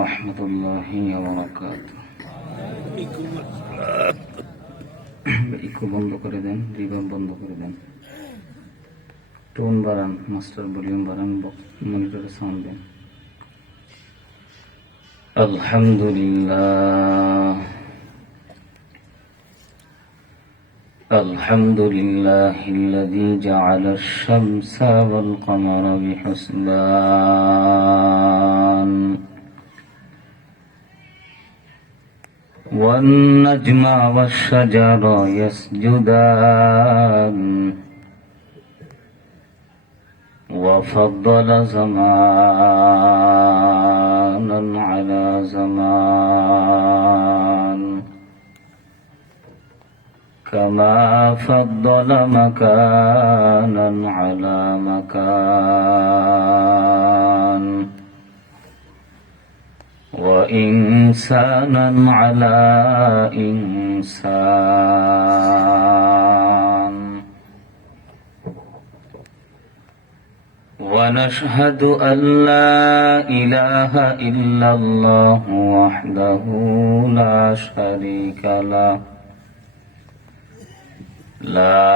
ورحمة الله وبركاته. একটু বন্ধ করে দেন, রিভার্ব বন্ধ করে দেন, টোন বাড়ান, মাস্টার ভলিউম বাড়ান, মনিটরে সাউন্ড দেন। আলহামদুলিল্লাহ الحمد لله الذي جعل الشمس والقمر بحسبان والنجم والشجر يسجدان وفضل زمانا على زمان كما فضل مكانا على مكان وإنسانا على إنسان ونشهد أن لا إله إلا الله وحده لا شريك له لا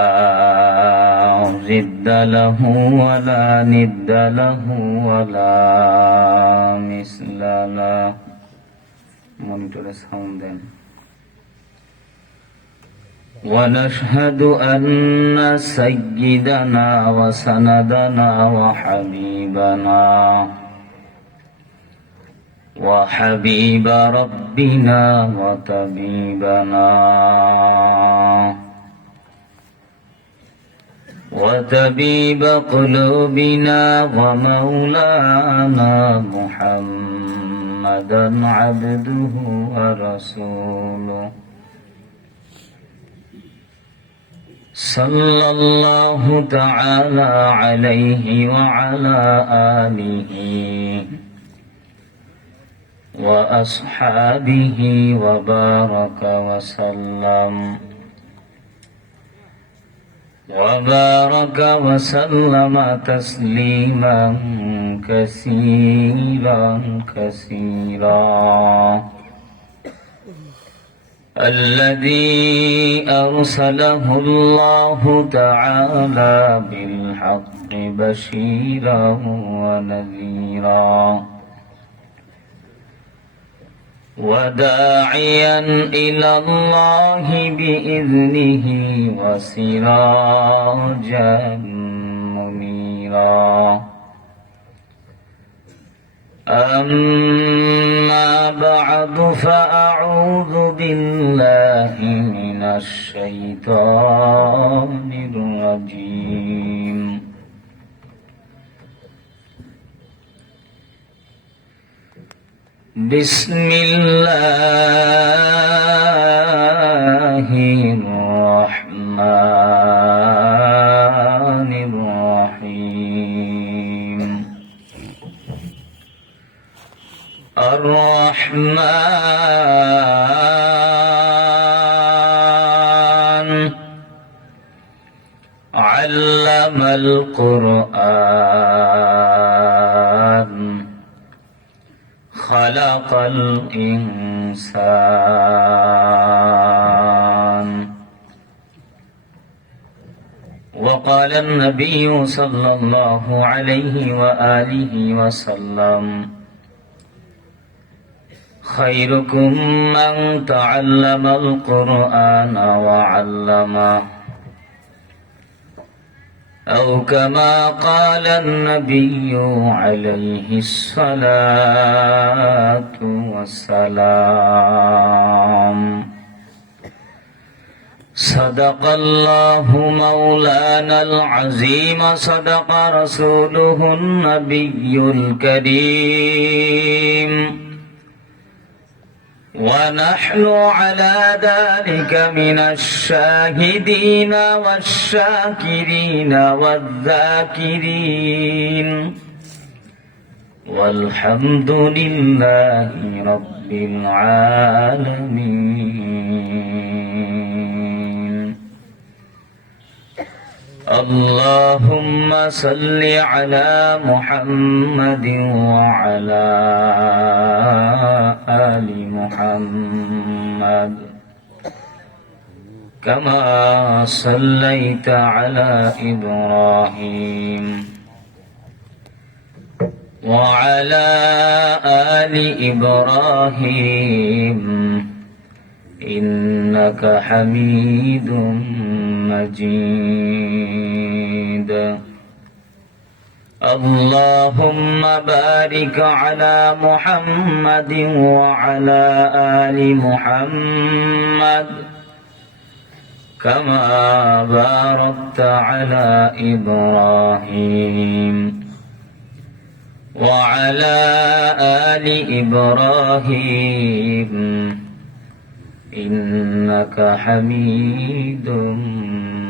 ضد له ولا ند له ولا مثل له. মনিটরে সাউন্ড দেন। ونشهد أن سيدنا وسندنا وحبيبنا وحبيب ربنا وطبيبنا وطبيب قلوبنا ومولانا محمدا عبده ورسوله صلى الله تعالى عليه وعلى آله وأصحابه وبارك وسلم وسلم تسليما كثيرا الذي أرسله الله تعالى بالحق بشيرا ونذيرا وداعيا إلى الله بإذنه وسراجا منيرا. أما بعد فأعوذ بالله من الشيطان الرجيم. بسم الله الرحمن الرحيم. الرحمن علم القرآن خلق الإنسان. وقال النبي صلى الله عليه وآله وسلم خيركم من تعلم القرآن وعلمه أو كما قال النبي عليه الصلاة والسلام. صدق الله مولانا العظيم صدق رسوله النبي الكريم ونحن على ذلك من الشاهدين والشاكرين والذاكرين والحمد لله رب العالمين. اللهم صل على محمد وعلى محمد كما صليت على إبراهيم وعلى آل إبراهيم إنك حميد مجيد اللهم بارك على محمد وعلى آل محمد كما باركت على إبراهيم وعلى آل إبراهيم إنك حميد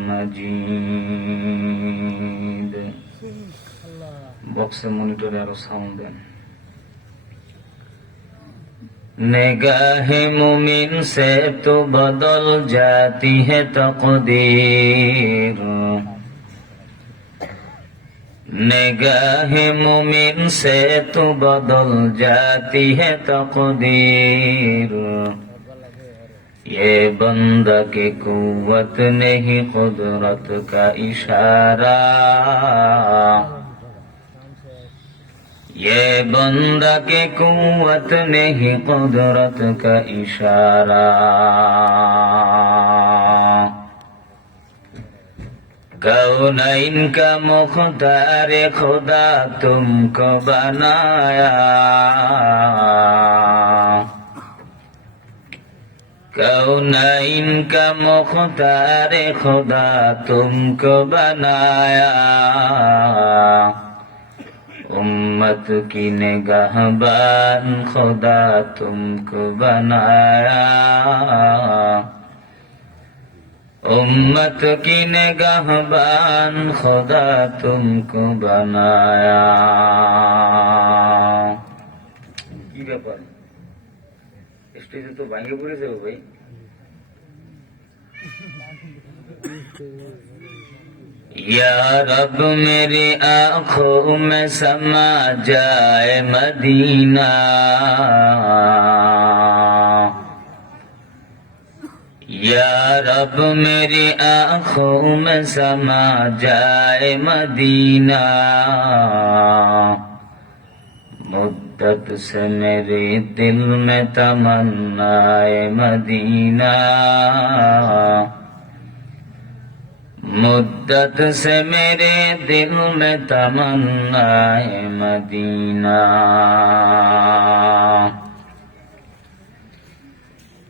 مجيد বক্সের মনিটরে আরো সাউন্ড দেন निगाहे मुमिन से तो बदल जाती है तकदीर निगाहे मुमिन से तो बदल जाती है तकदीर ये बंदा की कुव्वत नहीं कुदरत का इशारा ये बंदा के कुव्वत नहीं कुदरत का इशारा कौनैन का मुख्तार खुदा तुमको बनाया कौनैन का मुख्तार खुदा तुमको बनाया उम्मत की निगाहबान खुदा तुमको बनाया उम्मत की निगाहबान खुदा तुमको बनाया কি ব্যাপার স্টেজে তো ভাঙে পড়ে যাবে ভাই या रब मेरी आँखों में समा जाए मदीना या रब मेरी आँखों में समा जाए मदीना मुद्दत से मेरे दिल में तमन्नाए मदीना मुद्दत से मेरे दिल में तमन्ना है मदीना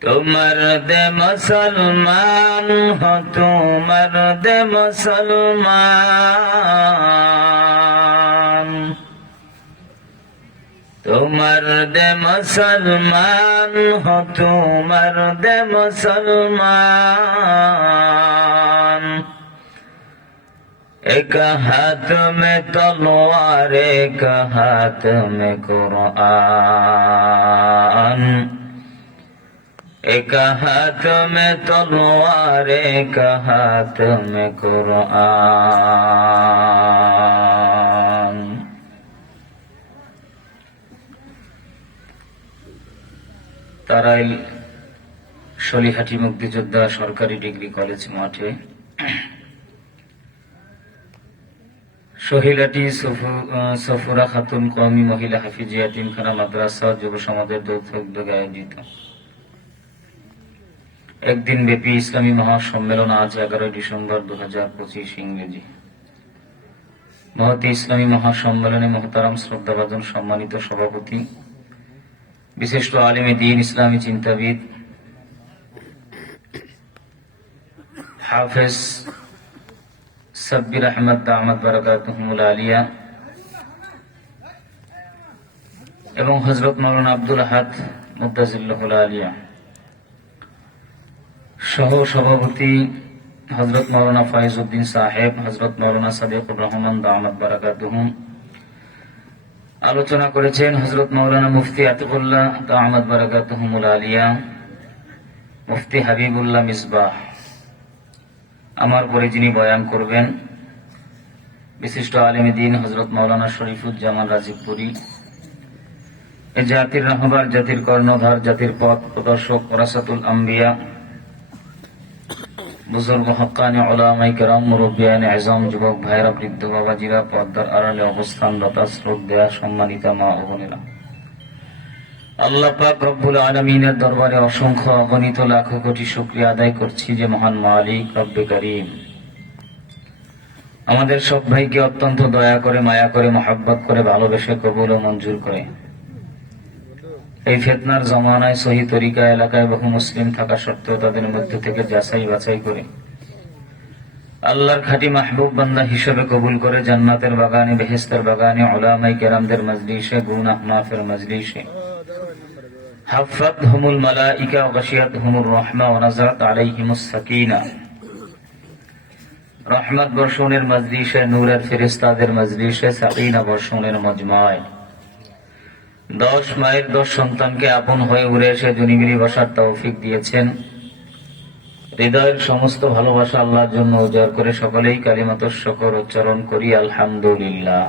तो मर्द मुसलमान हो तो मर्द मुसलमान तो मर्द मुसलमान हो तो मर्द मुसलमान एक हाथ में तलवार एक हाथ में कुरान एक हाथ में तलवार एक हाथ में कुरान তারাইল শলিহাটি মুক্তিযোদ্ধা সরকারি ডিগ্রি কলেজ মাঠে শহিলাটি সফুরা খাতুন কওমি মহিলা হাফিজিয়া তিনখানা মাদ্রাসা যুব সমাজের যৌথ উদ্যোগে আয়োজিত একদিন ব্যাপী ইসলামী মহাসম্মেলন আজ 11 ডিসেম্বর 2025 ইংরেজি মহতী ইসলামী মহাসম্মেলনে মোহতারাম শ্রদ্ধাভাজন সম্মানিত সভাপতি বিশিষ্ট আলেমে দ্বীন ইসলামী চিন্তাবিদ হাফেজ সাব্বির আহমদ দামাত বারাকাতুহুল আলিয়া এবং হযরত মাওলানা আব্দুল আহাদ মুদ্দাজিল্লাহুল আলিয়া সহ সভাপতি হযরত মাওলানা ফাইজউদ্দিন সাহেব হযরত মাওলানা সাদিকুর রহমান দামাত বারাকাতুহু আলোচনা করেছেন হযরত মাওলানা মুফতি আতিকুল্লাহ দামাত বারাকাতুহুল আলিয়া মুফতি হাবিবুল্লাহ মিসবাহ আমার পরে যিনি বয়ান করবেন বিশিষ্ট আলেম দ্বীন হযরত মাওলানা শরীফুজ্জামান রাজিবপুরী এ জাতির রাহবার, জাতির কর্ণধার, জাতির পথ প্রদর্শক ওরাসাতুল আম্বিয়া, বুজুর্গ হক্কানি উলামায়ে কেরাম, মুরব্বিয়ানে আযম, যুবক ভাইরা, বৃদ্ধ বাবাজিরা, পর্দার আড়ালে অবস্থানরত শ্রদ্ধেয়া সম্মানিতা মা ও বোনেরা, আল্লাহ পাক রব্বুল আলামিনের দরবারে অসংখ্য অগণিত লাখো কোটি শুকরিয়া আদায় করছি যে মহান মালিক রব্বে করিম আমাদের সব ভাইকে অত্যন্ত দয়া করে, মায়া করে, মহব্বত করে, ভালোবেসে কবুল ও মঞ্জুর করে এই ফিতনার জমানায় সহি তরিকা এলাকায় বহু মুসলিম থাকা সত্ত্বেও তাদের মধ্যে থেকে যাচাই বাছাই করে আল্লাহর খাঁটি মাহবুব বান্দা হিসেবে কবুল করে জান্নাতের বাগানে, বেহেশতের বাগানে, উলামায়ে কেরামদের মজলিসে, গুনাহ মাফের মজলিসে, হাফাতহুমুল মালাইকা ওয়া গাশিয়াতহুমুর রাহমা ওয়া নাযারাত আলাইহিমুস সাকিনা, রহমত বর্ষণের মজলিসে, নূরের ফেরেশতাদের মজলিসে, সাকিনা বর্ষণের মজমায় 10 মায়ের 10 সন্তানকে আপন হয়ে উড়ে এসে জুনিগিরি বসার তৌফিক দিয়েছেন। হৃদয়ের সমস্ত ভালোবাসা আল্লাহর জন্য উজাড় করে সকলেই কালিমাতুশ শুকর উচ্চারণ করি আলহামদুলিল্লাহ।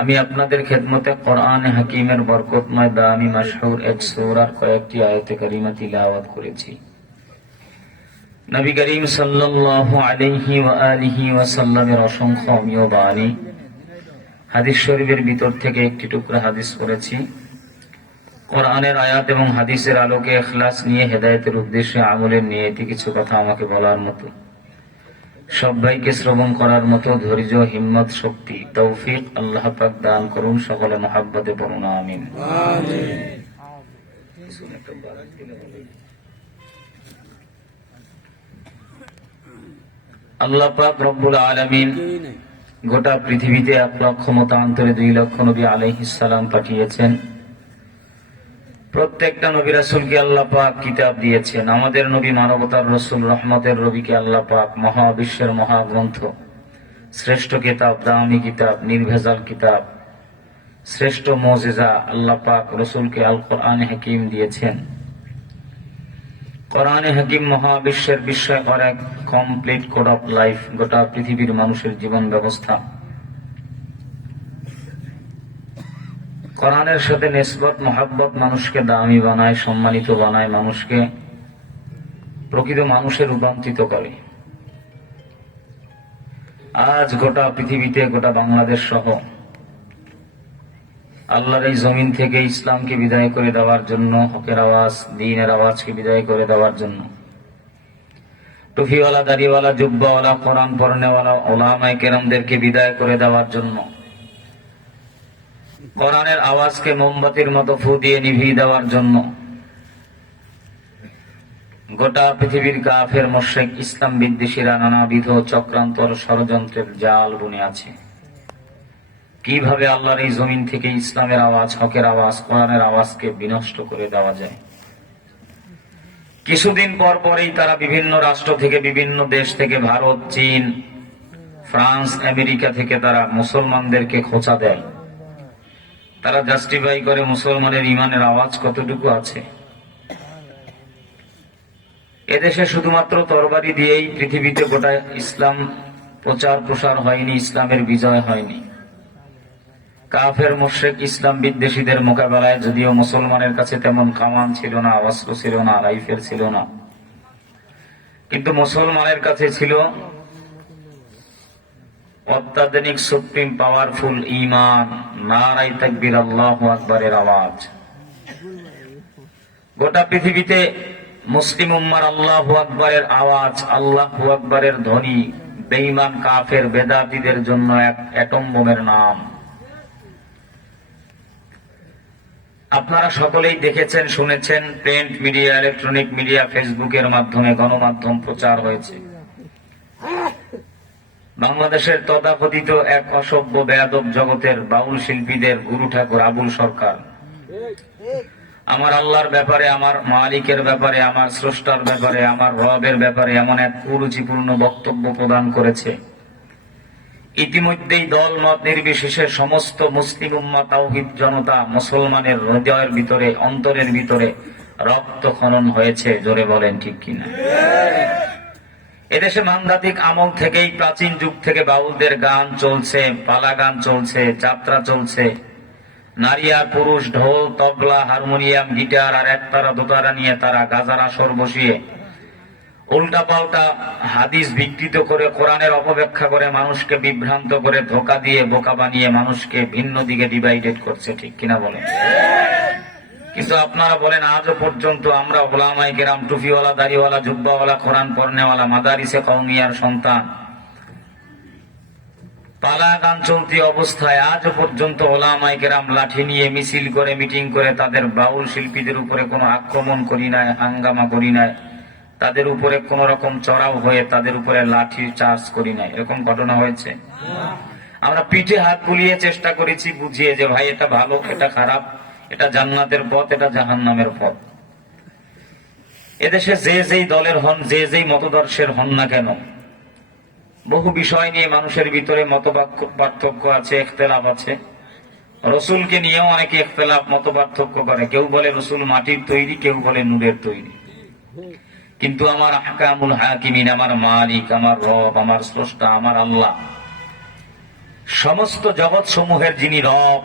আমি আপনাদের খেদমতে কোরআন হাকিমের বরকতময় দামি মাশহুর এক সূরার কয়েকটি আয়াতে কারিমা তিলাওয়াত করেছি। নবী করিম সাল্লাল্লাহু আলাইহি ওয়া আলিহি ওয়া সাল্লামের অসংখ্য অমীয় বাণী, হাদিস শরীফের ভিতর থেকে একটি টুকরা হাদিস পড়েছি। কোরআনের আয়াত এবং হাদিসের আলোকে ইখলাস নিয়ে হেদায়েতের উদ্দেশ্যে আমলের নিয়তি কিছু কথা আমাকে বলার মতো, সবাইকে শ্রবণ করার মতো ধৈর্য, হিম্মত, শক্তি, তৌফিক আল্লাহ পাক দান করুন। সকলে মহাব্বতে পড়ুন আমিন। আল্লাহ পাক রব্বুল আলামিন গোটা পৃথিবীতে 1 লক্ষ মতান্তরে 2 লক্ষ নবী আলাইহিস সালাম পাঠিয়েছেন। প্রত্যেকটা নবী রাসূলকে আল্লাহ পাক কিতাব দিয়েছেন। আমাদের নবী মানবতার রসুল, রহমতের নবীকে আল্লাহ পাক মহাবিশ্বের মহাগ্রন্থ, শ্রেষ্ঠ কিতাব, দামি কিতাব, নির্ভেজাল কিতাব, শ্রেষ্ঠ মুজিজা আল্লাহ পাক রসুলকে আল কোরআন হাকিম দিয়েছেন। কোরআনে হাকিম মহাবিশ্বের বিস্ময়কর এক কমপ্লিট কোড অফ লাইফ, গোটা পৃথিবীর মানুষের জীবন ব্যবস্থা। কোরআনের সাথে নিসবত, মহাব্বত মানুষকে দামি বানায়, সম্মানিত বানায়, মানুষকে প্রকৃত মানুষে রূপান্তরিত করে। আজ গোটা পৃথিবীতে, গোটা বাংলাদেশ সহ আল্লাহর এই জমিন থেকে ইসলামকে বিদায় করে দেওয়ার জন্য, হকের আওয়াজ, দ্বীনের আওয়াজকে বিদায় করে দেওয়ার জন্য টুপিওয়ালা, দাড়িওয়ালা, জুব্বাওয়ালা, কোরআন পড়নেওয়ালা উলামায়ে কেরামদেরকে বিদায় করে দেওয়ার জন্য, কোরআনের আওয়াজকে মোমবাতির মতো ফু দিয়ে নিভিয়ে দেওয়ার জন্য গোটা পৃথিবীর কাফের, মুশরিক, ইসলাম বিদ্বেষীরা নানাবিধ চক্রান্তর ষড়যন্ত্রের জাল বুনে আছে। কিভাবে আল্লাহর এই জমিন থেকে ইসলামের আওয়াজ, হকের আওয়াজ, কোরআনের আওয়াজকে বিনষ্ট করে দেওয়া যায়। কিছুদিন পর পরেই তারা বিভিন্ন রাষ্ট্র থেকে, বিভিন্ন দেশ থেকে, ভারত, চীন, ফ্রান্স, আমেরিকা থেকে তারা মুসলমানদেরকে খোঁচা দেয়। তারা জাস্টিফাই করে মুসলমানের ইমানের আওয়াজ কতটুকু আছে। এদেশে শুধুমাত্র তরবারি দিয়েই পৃথিবীতে গোটা ইসলাম প্রচার প্রসার হয়নি, ইসলামের বিজয় হয়নি। কাফের, মুশরিক, ইসলাম বিদ্বেষীদের মোকাবেলায় যদিও মুসলমানের কাছে তেমন কামান ছিল না, অস্ত্র ছিল না, রাইফেল ছিল না, কিন্তু মুসলমানের কাছে ছিল অত্যাধুনিক, সুপ্রিম পাওয়ারফুল ঈমান, নারায়ে তাকবীর, আল্লাহু আকবারের আওয়াজ। গোটা পৃথিবীতে মুসলিম উম্মার আল্লাহু আকবারের আওয়াজ, আল্লাহু আকবারের ধ্বনি বেঈমান, কাফের, বেদাতীদের জন্য এক অ্যাটম বোমের নাম। আপনারা সকলেই দেখেছেন, শুনেছেন, প্রিন্ট মিডিয়া, ইলেকট্রনিক মিডিয়া, ফেসবুকের মাধ্যমে গণমাধ্যম প্রচার হয়েছে। বাংলাদেশের তথাকথিত এক অসভ্য বেয়াদব জগতের বাউল শিল্পীদের গুরু ঠাকুর আবুল সরকার আমার আল্লাহর ব্যাপারে, আমার মালিকের ব্যাপারে, আমার স্রষ্টার ব্যাপারে, আমার রবের ব্যাপারে এমন এক কুরুচিপূর্ণ বক্তব্য প্রদান করেছে। ইতিমধ্যেই দল মত নির্বিশেষে সমস্ত মুসলিম উম্মাহ, তাওহীদ জনতা, মুসলমানের হৃদয়ের ভিতরে, অন্তরের ভিতরে রক্ত খনন হয়েছে। জোরে বলেন ঠিক কিনা? এদেশে মান্দাতিক আমল থেকেই, প্রাচীন যুগ থেকে বাউলদের গান চলছে, পালা গান চলছে, যাত্রা চলছে, নারী আর পুরুষ ঢোল, তবলা, হারমোনিয়াম, গিটার আর একতারা দোতারা নিয়ে তারা গাজার আসর বসিয়ে উল্টা পাল্টা হাদিস বিকৃত করে, কোরআনের অপব্যাখ্যা করে, মানুষকে বিভ্রান্ত করে, ধোঁকা দিয়ে বোকা বানিয়ে মানুষকে ভিন্ন দিকে ডিভাইডেড করছে। ঠিক কিনা বলেন? কিন্তু আপনারা বলেন আজও পর্যন্ত আমরা ওলামায়ে কেরাম, টুপিওয়ালা, দাড়িওয়ালা, জুব্বাওয়ালা, কোরআন পড়নেওয়ালা, মাদারিসে কওমিয়ার সন্তান, পালা গান চলতি অবস্থায় আজও পর্যন্ত ওলামায়ে কেরাম লাঠি নিয়ে মিছিল করে, মিটিং করে তাদের বাউল শিল্পীদের উপরে কোনো আক্রমণ করি নাই, হাঙ্গামা করি নাই, তাদের উপরে কোন রকম চড়াও হয়ে তাদের উপরে লাঠি চার্জ করি নাই। এরকম ঘটনা হয়েছে? আমরা পিঠে হাত বুলিয়ে চেষ্টা করেছি বুঝিয়ে যে ভাই এটা ভালো, এটা খারাপ, এটা জান্নাতের পথ, এটা জাহান্নামের পথ। এদেশে যে যেই দলের হন, যে যেই মতদর্শের হন না কেন, বহু বিষয় নিয়ে মানুষের ভিতরে মত পার্থক্য আছে, ইখতিলাফ আছে। রসুলকে নিয়েও অনেকে ইখতিলাফ, মত পার্থক্য করে। কেউ বলে রসুল মাটির তৈরি, কেউ বলে নূরের তৈরি। কিন্তু আমার আহকামুল হাকিমিন, আমার মালিক, আমার রব, আমার স্রষ্টা, আমার আল্লাহ, সমস্ত জগৎ সমূহের যিনি রব,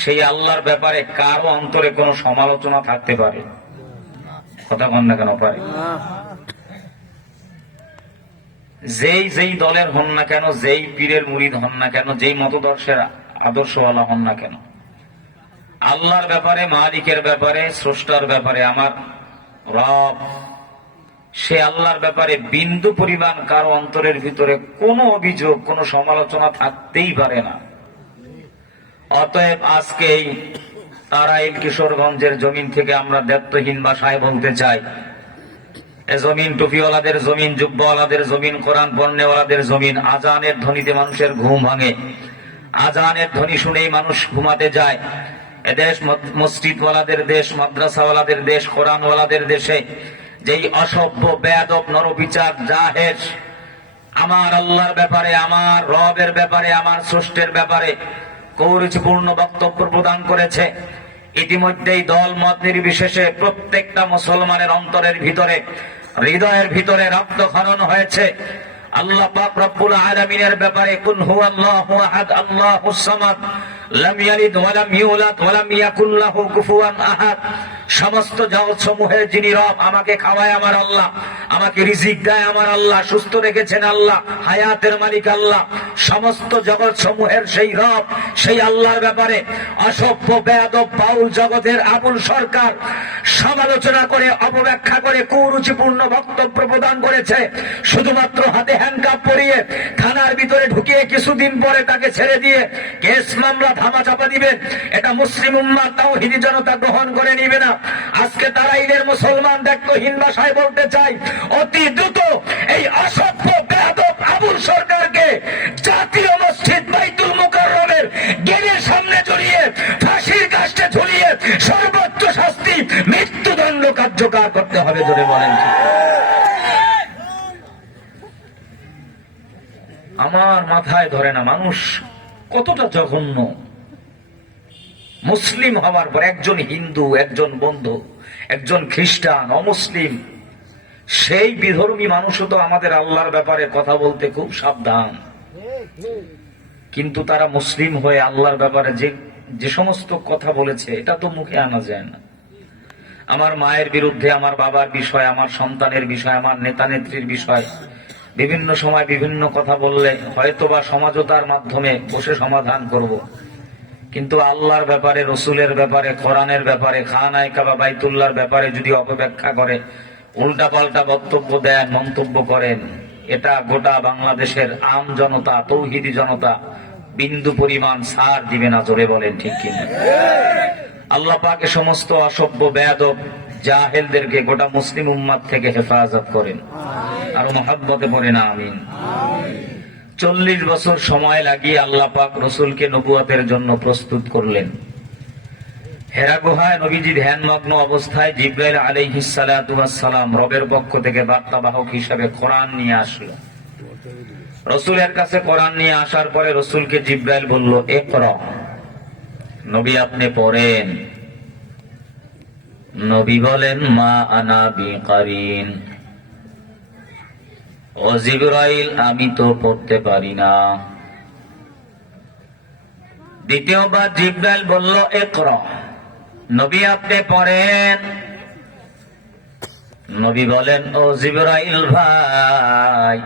সেই আল্লাহর ব্যাপারে কারো অন্তরে কোনো সমালোচনা থাকতে পারে? কথা বল না কেন? পারে। যেই যেই দলের হন না কেন, যেই পীরের মুরিদ হন না কেন, যেই মতদর্শের আদর্শওয়ালা হন না কেন, আল্লাহর ব্যাপারে, মালিকের ব্যাপারে, স্রষ্টার ব্যাপারে, আমার রব, সে আল্লাহর ব্যাপারে বিন্দু পরিমাণ কারো অন্তরের ভিতরে কোনো অভিযোগ, কোনো সমালোচনা থাকতেই পারে না। অতএব আজকে এই তারাইল কিশোরগঞ্জের জমিন থেকে আমরা দায়িত্বহীন ভাষায় বলতে চাই, এ জমিন টুপিওয়ালাদের জমিন, জুব্বাওয়ালাদের জমিন, কোরআন পড়নেওয়ালাদের জমিন। আজানের ধ্বনিতে মানুষের ঘুম ভাঙে, আজানের ধ্বনি শুনেই মানুষ ঘুমাতে যায়। এদেশ মসজিদওয়ালাদের দেশ, মাদ্রাসাওয়ালাদের দেশ, কোরআনওয়ালাদের দেশে যেই অসভ্য, বেয়াদব, নরবিচার, জাহেজ আমার আল্লাহর ব্যাপারে, আমার রবের ব্যাপারে, আমার স্রষ্টের ব্যাপারে কৌরুচিপূর্ণ বক্তব্য প্রদান করেছে, ইতিমধ্যেই দল মত নির্বিশেষে প্রত্যেকটা মুসলমানের অন্তরের ভিতরে, হৃদয়ের ভিতরে রক্তক্ষরণ হয়েছে। আল্লাহ পাক রব্বুল আলামিনের ব্যাপারে কুল হুয়াল্লাহু আহাদ, আল্লাহুস সামাদ, লাম ইয়ালিদ ওয়া লাম ইউলাদ ওয়া লাম ইয়াকুল লাহু কুফুয়ান আহাদ, সমস্ত জগৎ সমূহের যিনি রব, আমাকে খাওয়ায় আমার আল্লাহ, আমাকে রিজিক দেয় আমার আল্লাহ, সুস্থ রেখেছেন আল্লাহ, হায়াতের মালিক আল্লাহ, সমস্ত জগৎ সমূহের সেই রব, সেই আল্লাহর ব্যাপারে অসভ্য, বেয়াদব, বাউল জগতের আবুল সরকার সমালোচনা করে, অপব্যাখ্যা করে, কুরুচিপূর্ণ বক্তব্য প্রদান করেছে। শুধুমাত্র হাতে হ্যান্ডকাপ পরিয়ে থানার ভিতরে ঢুকিয়ে কিছুদিন পরে তাকে ছেড়ে দিয়ে কেস মামলা ধামাচাপা দিবেন, এটা মুসলিম উম্মাহ, তাওহীদি জনতা গ্রহণ করে নিবে না। আজকে তারাইলের মুসলমান দায়িত্বহীন ভাষায় বলতে চাই, অতি দ্রুত এই অসভ্য, বেয়াদব আবুল সরকারকে জাতীয় মসজিদ বাইতুল মুকাররমের গেটের সামনে জড়িয়ে ফাঁসির কাস্টে ঝুলিয়ে সর্বোচ্চ শাস্তি, মৃত্যুদণ্ড কার্যকর করতে হবে। জোরে বলেন। আমার মাথায় ধরে না মানুষ কতটা জঘন্য। মুসলিম হওয়ার পর একজন হিন্দু, একজন বন্ধু, একজন খ্রিস্টান, অমুসলিম, সেই বিধর্মী মানুষও তো আমাদের আল্লাহর ব্যাপারে কথা বলতে খুব সাবধান। কিন্তু তারা মুসলিম হয়ে আল্লাহর ব্যাপারে যে সমস্ত কথা বলেছে, এটা তো মুখে আনা যায় না। আমার মায়ের বিরুদ্ধে, আমার বাবার বিষয়, আমার সন্তানের বিষয়, আমার নেতা নেত্রীর বিষয় বিভিন্ন সময় বিভিন্ন কথা বললে হয়তোবা সমঝোতার মাধ্যমে বসে সমাধান করব, কিন্তু আল্লাহর ব্যাপারে, রসুলের ব্যাপারে, কোরআনের ব্যাপারে, খানায়ে কাবা বাইতুল্লাহর ব্যাপারে যদি অপব্যাখ্যা করে, উল্টা পাল্টা বক্তব্য দেন, মন্তব্য করেন, এটা গোটা বাংলাদেশের আম জনতা, তৌহিদি জনতা বিন্দু পরিমাণ ছাড় দিবে না। জোরে বলেন ঠিক কিনা? আল্লাহ পাক সমস্ত অসভ্য, বেয়াদব, জাহেলদেরকে গোটা মুসলিম উম্মাত থেকে হেফাজত করেন। আর মহব্বতে পড়েন আমিন। 40 বছর সময় লাগিয়ে আল্লাহ পাক রসুলকে নবুয়তের জন্য প্রস্তুত করলেন। হেরা গুহায় নবীজি ধ্যানমগ্ন অবস্থায় জিবরাইল আলাইহিস সালাতু ওয়াস সালাম রবের পক্ষ থেকে বার্তাবাহক হিসেবে কোরআন নিয়ে আসলো। রসুলের কাছে কোরআন নিয়ে আসার পরে রসুলকে জিবরাইল বলল, ইকরা, নবী আপনি পড়েন। নবী বলেন, মা আনা বিকারিন, ও জিবরাইল আমি তো পড়তে পারি না। দ্বিতীয়বার জিবরাইল বলল ইকরা, নবী আপনি পড়েন। নবী বলেন, ও জিবরাইল ভাই,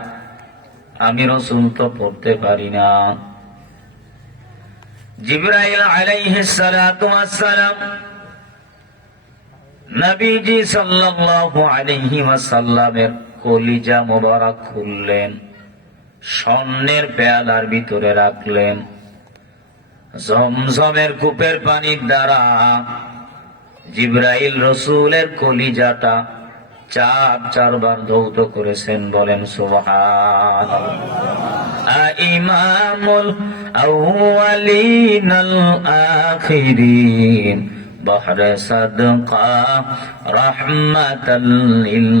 আমি রাসূল তো পড়তে পারি না। জিবরাইল আলাইহিস সালাতু ওয়াস সালাম নবীজি সাল্লাল্লাহু আলাইহি ওয়াসাল্লামের কলিজা মোবারক খুললেন, স্বর্ণের পেয়ালার ভিতরে রাখলেন, জমজমের কূপের পানির দ্বারা জিবরাইল রাসূলের কলিজাটা চারবার ধৌত করেছেন। বলেন সুবহানাল্লাহ। ইমামুল আউয়ালিনাল আখিরিন বহরে সাদকা রহমাতাল লিল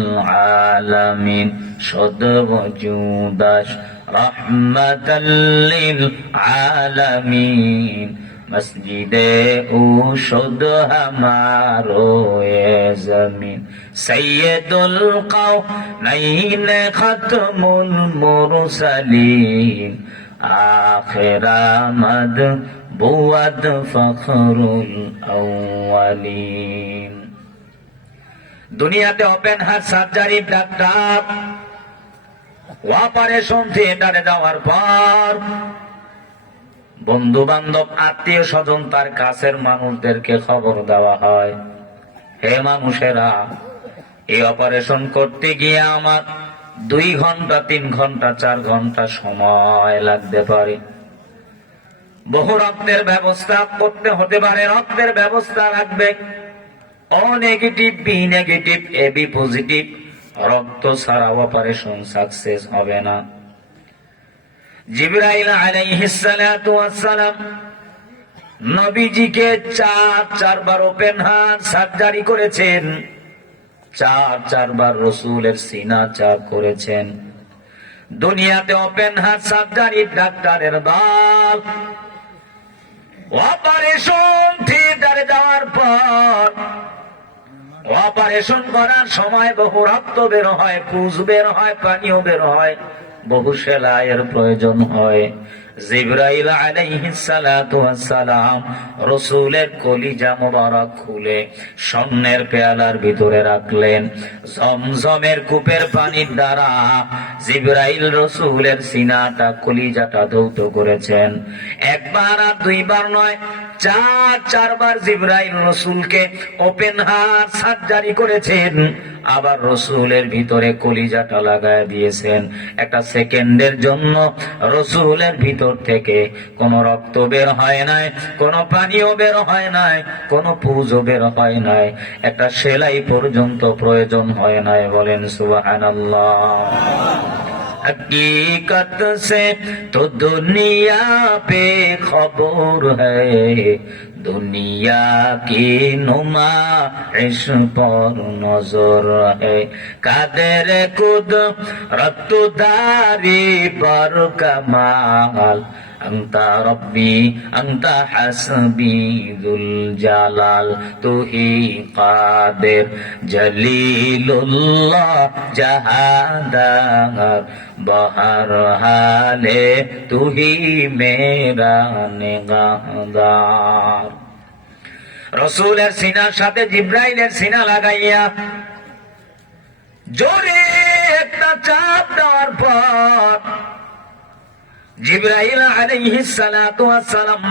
আলামিন শদ ওজুদাশ রহমাতাল লিল আলামিন মসজিদে উশুদ হামারো এ জমিন সৈয়দুল কাওনাইন খাতমুল মুরসালিন আখিরামদ বুয়াদ ফখরুল আউয়ালিন। দুনিয়াতে open heart surgery doctor operation থিয়েটারে যাওয়ার পর বন্ধু বান্ধব আত্মীয় স্বজন তার কাছের মানুষদেরকে খবর দেওয়া হয়, হে মানুষেরা, এই অপারেশন করতে গিয়ে আমার 2 ঘন্টা 3 ঘন্টা 4 ঘন্টা সময় লাগতে পারে, বহু রক্তের ব্যবস্থা করতে হতে পারে, রক্তের ব্যবস্থা রাখবে, O negative, B negative, AB positive রক্ত ছাড়া অপারেশন সাকসেস হবে না। জিবরাইল আলাইহিস সালাতু ওয়াস সালাম নবীজিকে চারবার ওপেন হার্ট সার্জারি করেছেন, চারবার রাসূলের সিনা চাক করেছেন। দুনিয়াতে ওপেন হার্ট সার্জারি ডাক্তারের দল অপারেশন থিয়েটারে যাওয়ার পর অপারেশন করার সময় বহু রক্ত বের হয়, পুজ বের হয়, পানিও বের হয়, বহু সেলাইয়ের প্রয়োজন হয়। জিবরাইল আলাইহিস সালাতু ওয়াস সালাম রাসূলের কলিজা মোবারক খুলে স্বর্ণের পেয়ালার ভিতরে রাখলেন, জমজমের কূপের পানির দ্বারা জিবরাইল রাসূলের সিনাটা কলিজাটা ধৌত করেছেন। একবার আর 2 বার নয়, 4বার জিবরাইল রাসূলকে ওপেন হার্ট সার্জারি করেছেন, আবার রাসূলের ভিতরে কলিজাটা লাগায় দিয়েছেন। একটা সেকেন্ডের জন্য রাসূলের ভিতর থেকে কোন রক্ত বের হয় নাই, কোন পানিও বের হয় নাই, কোন পুজো বের হয় নাই, একটা সেলাই পর্যন্ত প্রয়োজন হয় নাই। বলেন সুবহানাল্লাহ। हकीकत से तो दुनिया पे खबर है, दुनिया की नुमाइश पर नजर है, कादर कुदरत दारी पर कमाल, अंता रब्बी अंता हसबी जुल जलाल, तू ही कादिर जलीलुल्लाह जहादार, बहर हाले तू ही मेरा निगाहदार। रसूलेर सीनार साथे जिब्राइलेर सीना लागाइया जोरे एकटा चाप देওয়ার পর জিবরাইল আলাইহিস সালাতু ওয়াস সালাম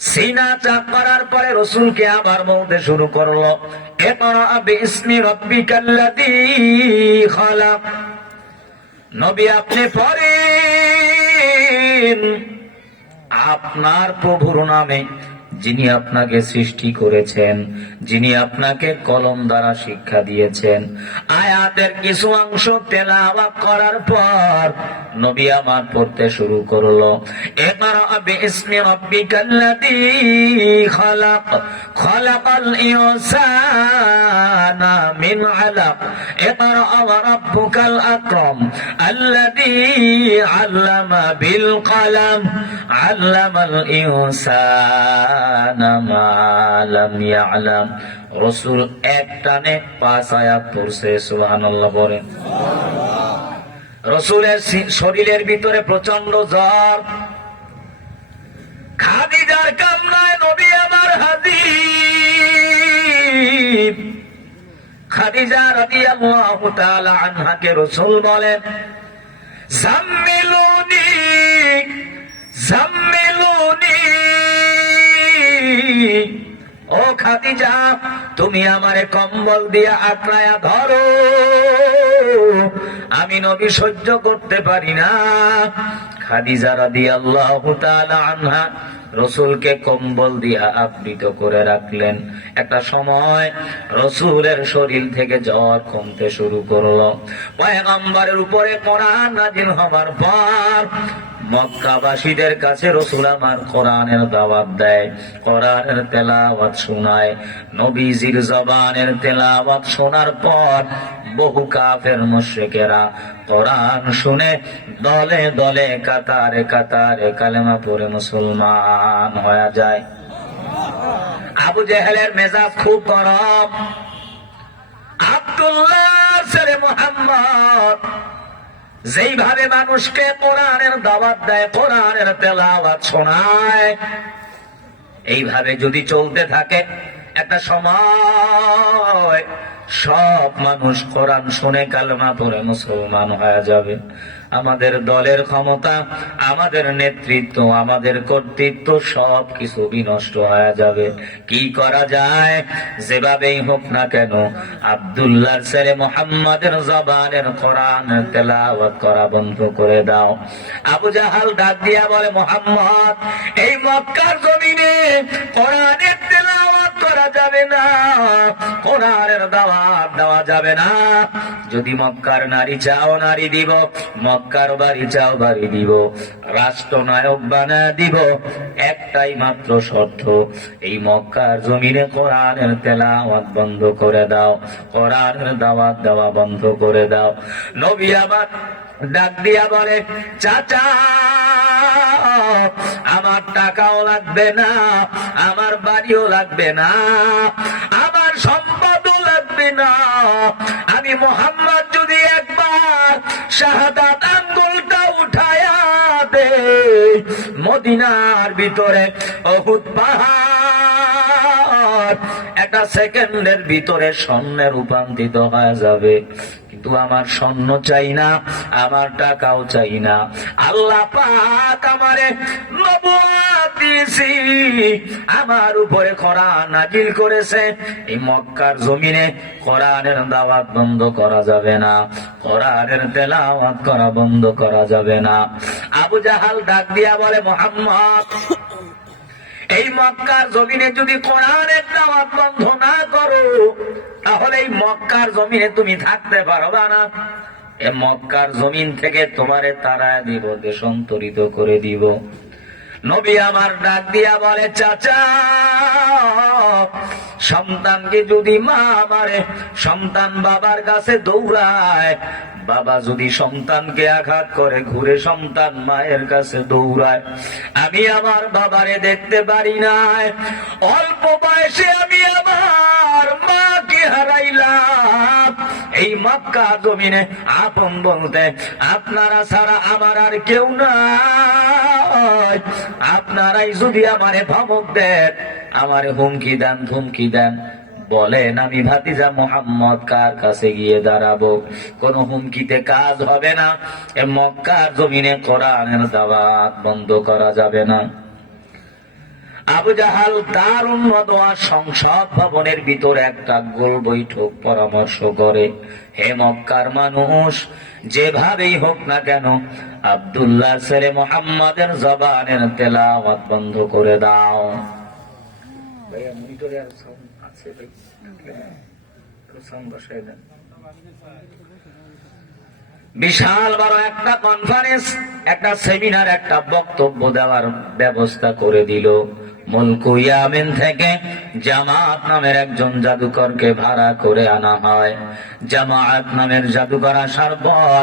সিনা চাপ করার পরে রাসূলকে আবার বলতে শুরু করলো, ইকরা বিইসমি রাব্বিকাল্লাযী খালাক, নবী আপনি পড়েন আপনার প্রভুর নামে, যিনি আপনাকে সৃষ্টি করেছেন, যিনি আপনাকে কলম দ্বারা শিক্ষা দিয়েছেন। আয়াতের কিছু অংশ তেলাওয়াত করার পর নবী আমার পড়তে শুরু করলো, ইকরা বিইসমি রাব্বিকাল্লাযী খালাক, খালাকাল ইনসানা মিন আলাক, ইকরা ওয়া রাব্বুকাল আকরাম আল্লাযী আল্লামা বিল কলম, আল্লামাল ইনসানা মা লাম ইয়ালাম। রাসূল এক টানে 5 আয়াত পড়ছে। সুবহানাল্লাহ বলেন। রাসূলের শরীরের ভিতরে প্রচন্ড জ্বর, খাদিজার কামনায় নবী আমার হাজির। খাদিজা রাদিয়াল্লাহু তাআলা আনহাকে রাসূল বলেন, জাম্মিলুনি জাম্মিলুনি, ও খাদিজা তুমি আমারে কম্বল দিয়া আঁকড়ায়া ধরো, আমি নবী সহ্য করতে পারি না। খাদিজা রাদিয়াল্লাহু তাআলা আনহা রসুলকে কম্বল দিয়া আবৃত করে রাখলেন। একটা সময় রসুলের শরীর থেকে জ্বর কমতে শুরু করলো। পয়গম্বরের উপরে কোরআন নাযিল হওয়ার পর মক্কাবাসীদের কাছে রসুল আমার কোরআনের দাওয়াত দেয়, কোরআনের তেলাওয়াত শোনায়। নবীজির জবানের তেলাওয়াত শোনার পর বহু কাফের মুশরিকেরা কোরআন শুনে দলে দলে কাতারে কাতারে কালেমা পড়ে মুসলমান হয়ে যায়। আবু জেহেলের মেজাজ খুব গরম। আব্দুল্লাহ ছেলে মুহাম্মদ যেইভাবে মানুষকে কোরআনের দাওয়াত দেয়, কোরআনের তেলাওয়াত শোনায়, এইভাবে যদি চলতে থাকে একটা সময় সব মানুষ কোরআন শুনে কালেমা পড়ে মুসলমান হয়ে যাবে। আমাদের দলের ক্ষমতা, আমাদের নেতৃত্ব, আমাদের কর্তৃত্ব সব কিছু বিনষ্ট হয়ে যাবে। কি করা যায়? যেভাবেই হোক না কেন আব্দুল্লাহ ছেলে মুহাম্মাদের জবানের কোরআনের তেলাওয়াত করা বন্ধ করে দাও। আবু জাহাল ডাক দিয়া বলে, মুহাম্মদ এই মক্কার জমিনে কোরআনের তেলাওয়াত করা যাবে না, কোরআনের দাওয়াত দেওয়া যাবে না। যদি মক্কার নারী চাও নারী দিব, মক্কার বাড়ি চাও বাড়ি দিব, রাষ্ট্রনায়ক বানায় দিব। একটাই মাত্র শর্ত, এই মক্কার জমিনে কোরআনের তেলাওয়াত বন্ধ করে দাও, কোরআনের দাওয়াত দেওয়া বন্ধ করে দাও। নবী আবার ডাক দিয়া বলে, চাচা আমার টাকাও লাগবে না, আমার বাড়িও লাগবে না, আমার সম্পদও লাগবে না। আমি মুহাম্মদ যদি একবার শাহাদাত আঙ্গুলটা উঠায়া দে, মদিনার ভিতরে উহুদ পাহাড় একটা সেকেন্ডের ভিতরে স্বর্ণে রূপান্তরিত হয়ে যাবে। কিন্তু আমার স্বর্ণ চাই না, আমার টাকাও চাই না। আল্লাহ পাক আমারে নবুয়ত দিয়েছি, আমার উপরে কোরআন নাযিল করেছে। এই মক্কার জমিনে কোরআনের দাওয়াত বন্ধ করা যাবে না, কোরআনের তেলাওয়াত করা বন্ধ করা যাবে না। আবু জাহাল ডাক দিয়া বলে, মুহাম্মদ এই মক্কার জমিনে যদি কোরআনের দাওয়াত বন্ধ না করো, তাহলে এই মক্কার জমিনে তুমি থাকতে পারবা না। এ মক্কার জমিন থেকে তোমারে তাড়ায় দিব, দেশান্তরিত করে দিব। নবী আমার ডাক দিয়া বলে, চাচা সন্তানকে যদি মা মারে, সন্তান বাবার কাছে দৌড়ায়, বাবা যদি সন্তানকে আঘাত করে, ঘুরে সন্তান মায়ের কাছে দৌড়ায়। আমি আমার বাবারে দেখতে পারি নাই, অল্প বয়সে আমি আমার মাকে হারাইলাম। এই মক্কা জমিনে আপন বলতে আপনারা ছাড়া আমার আর কেউ নাই। আপনারাই যদি আমারে ধমক দেন, আমারে হুমকি দেন, ধমকি দেন, বলেন আমি ভাতিজা মুহাম্মদ কার কাছে গিয়ে দাঁড়াবো? কোন হুমকিতে কাজ হবে না। এ মক্কার জমিনে কোরআনের দাওয়াত বন্ধ করা যাবে না। আবু জাহাল তার উন্নত সংসদ ভবনের ভিতরে একটা গোল বৈঠক পরামর্শ করে, হে মক্কার মানুষ, যেভাবেই হোক না কেন আব্দুল্লাহ ছেলে মুহাম্মাদের জবানের তেলাওয়াত বন্ধ করে দাও। ভাইয়া মনিটরে আর সাউন্ড আছে ভাই, সাউন্ড বসায় দেন। বিশাল বড় একটা কনফারেন্স, একটা সেমিনার, একটা বক্তব্য দেওয়ার ব্যবস্থা করে দিল। মুলকু ইয়ামেন থেকে জামাত নামের একজন জাদুকরকে ভাড়া করে আনা হয়। জামাত নামের জাদুকর আসার পর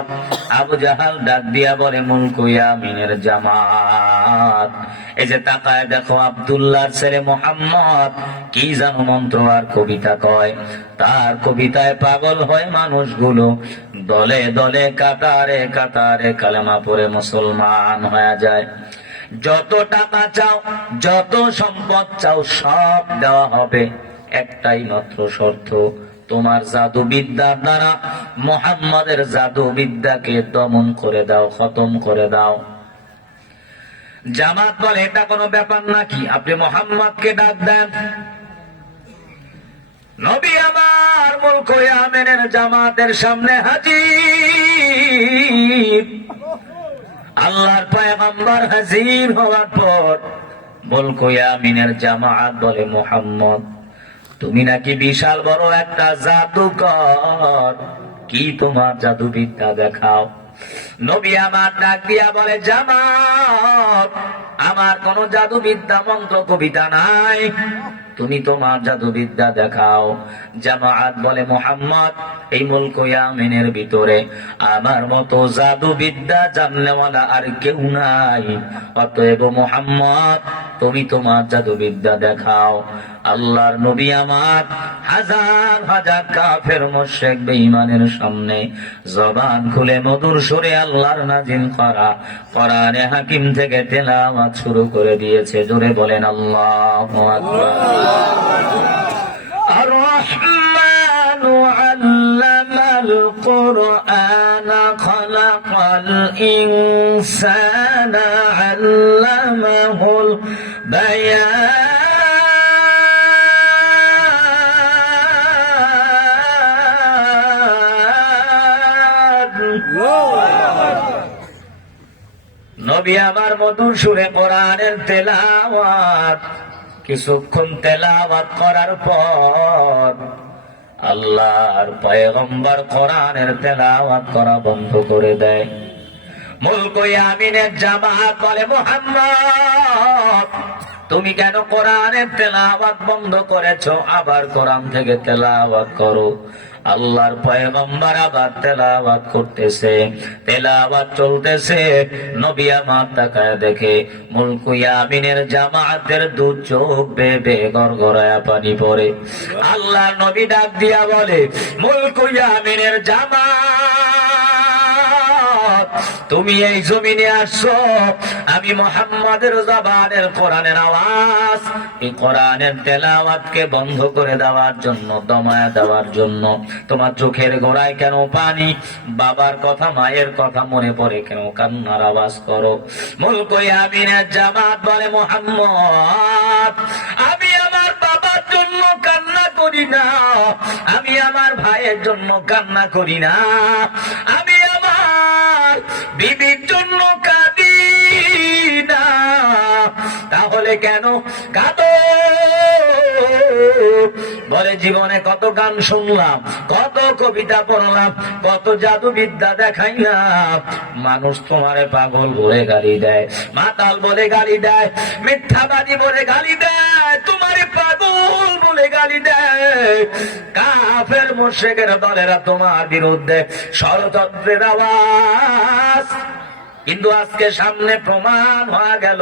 আবু জাহাল ডাক দিয়া বলে, মুলকু ইয়ামিনের জামাত, এই যে তাকায় দেখো আব্দুল্লাহর ছেলে মুহাম্মদ কি জানো মন্ত্র আর কবিতা কয়। তার কবিতায় পাগল হয়ে মানুষগুলো দলে দলে কাতারে কাতারে কালেমা পড়ে মুসলমান হয়ে যায়। যত টাকা চাও, যত সম্পদ চাও, সব দেওয়া হবে। একটাই মাত্র শর্ত, তোমার জাদুবিদ্যার দ্বারা মুহাম্মাদের জাদুবিদ্যাকে দমন করে দাও, খতম করে দাও। জামাত বলে এটা কোনো ব্যাপার নাকি, আপনি মুহাম্মাদকে ডাক দেন। নবী আমার মুলক ইয়ামেনের জামাতের সামনে হাজির। আল্লাহর পয়গম্বর হাজির হওয়ার পর মুলক ইয়ামেনের জামাত বলে, মুহাম্মদ তুমি নাকি বিশাল বড় একটা জাদুকর, কি তোমার জাদুবিদ্যা দেখাও। নবী আমার ডাক দিয়া বলে, জামাত আমার কোন জাদুবিদ্যা মন্ত্র কবিতা নাই, তুমি তোমার জাদুবিদ্যা দেখাও। জামাত বলে, মুহাম্মদ এই মুলক ইয়ামেনের ভিতরে আমার মতো জাদুবিদ্যা জাননেওয়ালা আর কেউ নাই, অতএব মুহাম্মদ তুমি তোমার জাদুবিদ্যা দেখাও। আল্লাহর নবী আমার হাজার হাজার কাফের মুশরিক বেঈমানের সামনে জবান খুলে মধুর সুরে আল্লাহর নাজিল করা কোরআনে হাকিম থেকে তেলাওয়াত শুরু করে দিয়েছে। জোরে বলেন আল্লাহু আকবার। আর রহমানু আল্লামাল কুরআনা খালাকাল ইনসানা আল্লামাহুল বায়ান। নবী আমার মধুর সুরে কোরআনের তেলাওয়াত, কিছুক্ষণ তেলাওয়াত করার পর আল্লাহর পয়গম্বর কোরআনের তেলাওয়াত করা বন্ধ করে দেয়। মুলক ইয়ামিনের জামাত বলে, মুহাম্মদ তুমি কেন কোরআনের তেলাওয়াত বন্ধ করেছো? আবার কোরআন থেকে তেলাওয়াত করো। আল্লাহর পয়গম্বর আবার তেলাওয়াত করতেছে, তেলাওয়াত চলতেছে। নবী আমার তাকায় দেখে মুলক ইয়ামিনের জামাতের দু চোখ বেবে গড়গড়ায়া পানি পড়ে। আল্লাহর নবী ডাক দিয়া বলে, মুলক ইয়ামিনের জামাত তুমি এই জমিনে আসছো, আমি মুহাম্মাদের জবানের কোরআনের আওয়াজ, এই কোরআনের তেলাওয়াতকে বন্ধ করে দেওয়ার জন্য, দমায়া দেওয়ার জন্য। তোমার চোখের গোড়ায় কেন পানি? বাবার কথা মায়ের কথা মনে পড়ে কেন কান্নার আওয়াজ করো? মুলক ইয়ামিনের জামাত বলে, মুহাম্মদ আমি আমার বাবার জন্য কান্না করি না, আমি আমার ভাইয়ের জন্য কান্না করি না, আমি আমার বিবির জন্য কাঁদি না। তাহলে কেন কাঁদো? বলে, জীবনে কত গান শুনলাম, কত কবিতা পড়লাম, কত জাদুবিদ্যা দেখাইলাম, মানুষ তোমারে পাগল বলে গালি দেয়, মাতাল বলে গালি দেয়, মিথ্যাবাদী বলে গালি দেয়, তোমারে পাগল বলে গালি দেয়। কাফের মুশরিকের দলেরা তোমার বিরুদ্ধে ষড়যন্ত্রের আওয়াজ। কিন্তু আজকে সামনে প্রমাণ হয়ে গেল,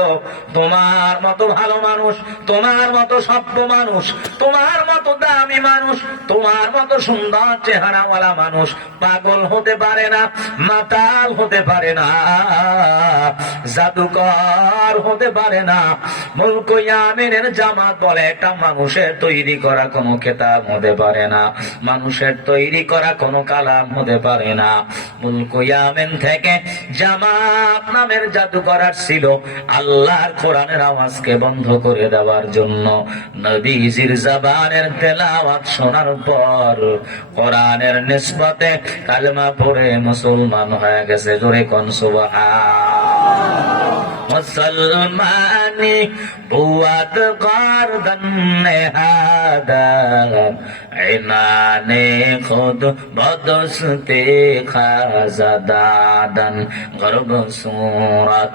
তোমার মতো ভালো মানুষ, তোমার মতো সভ্য মানুষ, তোমার মতো দামি মানুষ, তোমার মতো সুন্দর চেহারাওয়ালা মানুষ পাগল হতে পারে না, মাতাল হতে পারে না, জাদুকর হতে পারে না। মুলক ইয়ামিনের জামাত বলে, এটা মানুষের তৈরি করা কোনো কিতাব হতে পারে না, মানুষের তৈরি করা কোনো কালাম হতে পারে না। মুলক ইয়ামিন থেকে জামাত নামের জাদুকর ছিল আল্লাহর কোরআনের আওয়াজকে বন্ধ করে দেওয়ার জন্য। নবীজির জবানের তেলাওয়াত শোনার পর কোরআনের নিসবতে কালেমা পড়ে মুসলমান হয়ে গেছে। জোরে কোন সুবহান। মুসলমানি বুয়াদ গারদান নেহাদার, ইনানে খুদ বদস্তে খাজাদাদান, গর্ব সুরাত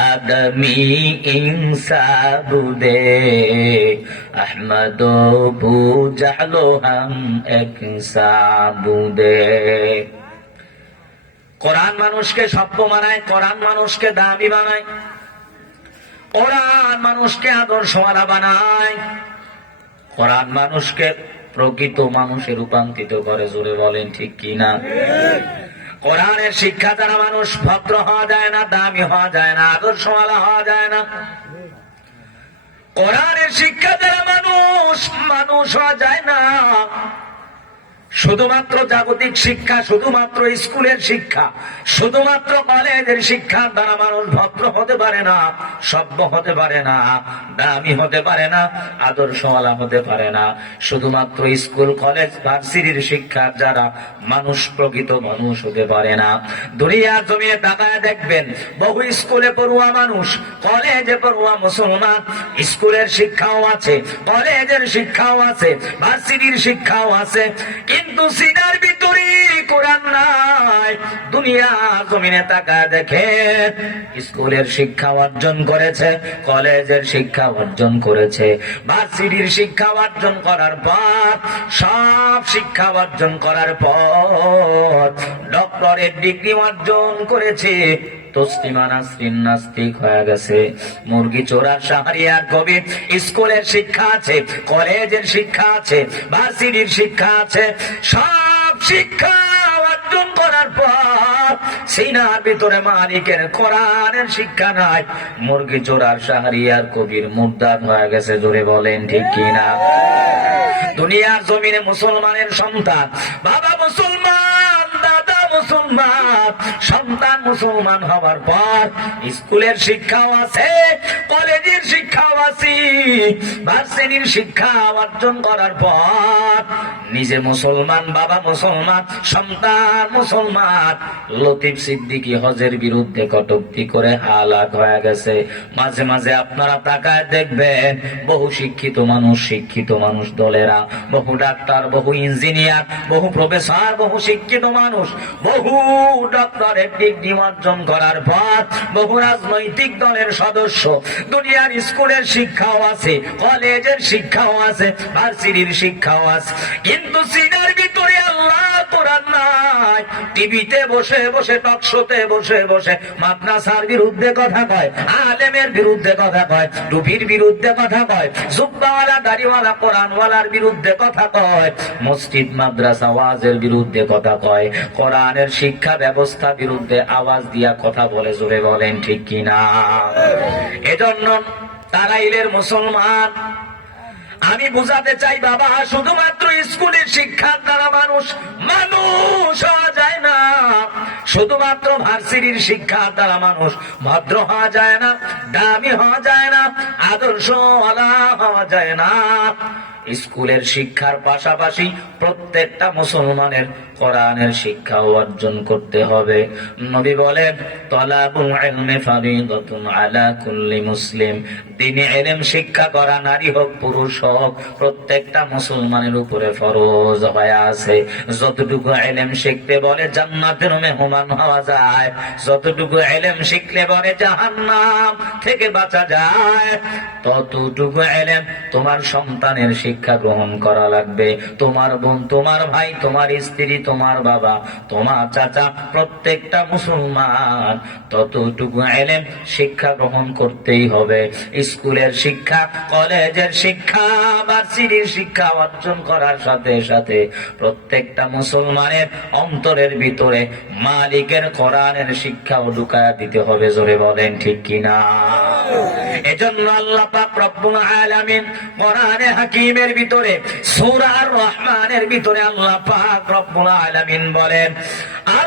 আদমি ইনসাবুদে, আহমদ বু জাহলো হাম এক সাবুদে। কোরআন মানুষকে সভ্য বানায়, কোরআন মানুষকে দামি বানায়, কোরআন মানুষকে আদর্শওয়ালা বানায়, কোরআন মানুষকে প্রকৃত মানুষে রূপান্তরিত করে। জোরে বলেন ঠিক কিনা? কোরআনের শিক্ষা দ্বারা মানুষ ভদ্র হওয়া যায় না, দামি হওয়া যায় না, আদর্শওয়ালা হওয়া যায় না। কোরআনের শিক্ষা দ্বারা মানুষ হওয়া যায় না। শুধুমাত্র জাগতিক শিক্ষা, শুধুমাত্র স্কুলের শিক্ষা, শুধুমাত্র কলেজের শিক্ষার দ্বারা মানুষ ভদ্র হতে পারে না, সভ্য হতে পারে না, দামি হতে পারে না, আদর্শওয়ালা হতে পারে না। শুধুমাত্র স্কুল, কলেজ, ভার্সিটির শিক্ষার দ্বারা মানুষ প্রকৃত মানুষ হতে পারে না। দুনিয়ার জমিনে তাকায় দেখবেন, বহু স্কুলে পড়ুয়া মানুষ, কলেজে পড়ুয়া মুসলমান, স্কুলের শিক্ষাও আছে, কলেজের শিক্ষাও আছে, ভার্সিটির শিক্ষাও আছে, কিন্তু সিনার ভিতরে কোরআন নাই। দুনিয়া জমিনে তাকায় দেখে, স্কুলের শিক্ষা অর্জন করেছে, কলেজের শিক্ষা অর্জন করেছে, ভার্সিটির শিক্ষা অর্জন করার পর, সব শিক্ষা অর্জন করার পর ডক্টরেট ডিগ্রি অর্জন করেছে, তসলিমা নাসরিন নাস্তিক হয়ে গেছে। মুরগি চোরার শাহরিয়ার কবি, স্কুলের শিক্ষা আছে, কলেজের শিক্ষা আছে, ভার্সিটির শিক্ষা আছে, সব শিক্ষা অর্জন করার পর সিনার ভিতরে মালিকের কোরআনের শিক্ষা নাই। মুরগি চোরার শাহরিয়ার কবির মুর্দাদ হয়ে গেছে। জোরে বলেন ঠিক কিনা? দুনিয়ার জমিনে মুসলমানের সন্তান, বাবা মুসলমান, দাদা মুসলমান, সন্তান মুসলমান হওয়ার পর স্কুলের শিক্ষাও আছে, কলেজের শিক্ষাও আছে, ভার্সিটির শিক্ষা অর্জন করার পর নিজে মুসলমান, বাবা মুসলমান, সন্তান মুসলমান। লতিফ সিদ্দিকী হজের বিরুদ্ধে কটূক্তি করে হালাক হয়ে গেছে। মাঝে মাঝে আপনারা তাকায় দেখবেন, বহু শিক্ষিত মানুষ দলেরা, বহু ডাক্তার, বহু ইঞ্জিনিয়ার, বহু প্রফেসর, বহু শিক্ষিত মানুষ, বহু ডক্টরেট ডিগ্রি অর্জন করার পর বহু রাজনৈতিক দলের সদস্য, দুনিয়ার স্কুলের শিক্ষাও আছে, কলেজের শিক্ষাও আছে, ভার্সিটির শিক্ষাও আছে, কিন্তু সিনার ভিতরে আল্লাহ কোরআন নাই। টিভিতে বসে বসে, টকশোতে বসে বসে মাদ্রাসার বিরুদ্ধে কথা কয়, আলেমের বিরুদ্ধে কথা কয়, টুপির বিরুদ্ধে কথা কয়, জুব্বাওয়ালা, দাড়িওয়ালা, কোরআনওয়ালার বিরুদ্ধে কথা কয়, মসজিদ মাদ্রাসা ওয়াজের বিরুদ্ধে কথা কয়, কোরআনের শিক্ষা ব্যবস্থা বিরুদ্ধে আওয়াজ দিয়া কথা বলে। জোরে বলেন ঠিক কিনা? এজন্য তারাইলের মুসলমান, আমি বুঝাতে চাই বাবা, শুধুমাত্র স্কুলের শিক্ষার দ্বারা মানুষ হওয়া যায় না, শুধুমাত্র ভার্সিটির শিক্ষার দ্বারা মানুষ ভদ্র হওয়া যায় না, দামি হওয়া যায় না, আদর্শওয়ালা হওয়া যায় না। স্কুলের শিক্ষার পাশাপাশি প্রত্যেকটা মুসলমানের কোরআনের শিক্ষা অর্জন করতে হবে। নবী বলেন, তালাবুল ইলমি ফারিদাতুন আলা কুল্লি মুসলিম। দ্বীনি ইলম শিক্ষা করা, নারী হোক পুরুষ হোক, প্রত্যেকটা মুসলমানের উপরে ফরজ হয়ে আছে। যতটুকু ইলম শিখতে বলে জান্নাতের মেহমান হওয়া যায়, যতটুকু ইলম শিখলে বলে জাহান্নাম থেকে বাঁচা যায়, ততটুকু ইলম তোমার সন্তানের শিক্ষা গ্রহণ করা লাগবে। তোমার বোন, তোমার ভাই, তোমার স্ত্রী, তোমার বাবা, তোমার চাচা, প্রত্যেকটা মুসলমান ততটুকু ইলম শিক্ষা গ্রহণ করতেই হবে। স্কুলের শিক্ষা, কলেজের শিক্ষা, ভার্সিটির শিক্ষা অর্জন করার সাথে সাথে প্রত্যেকটা মুসলমানের অন্তরের ভিতরে মালিকের কোরআনের শিক্ষাও ঢুকায়া দিতে হবে। জোরে বলেন ঠিক কিনা? এজন্য আল্লাহ পাক রব্বুল আলামিন কোরআনে হাকিমের ভিতরে, সূরা আর রহমানের ভিতরে আল্লাহ পাক রব্বুল আলামিন বলেন, আর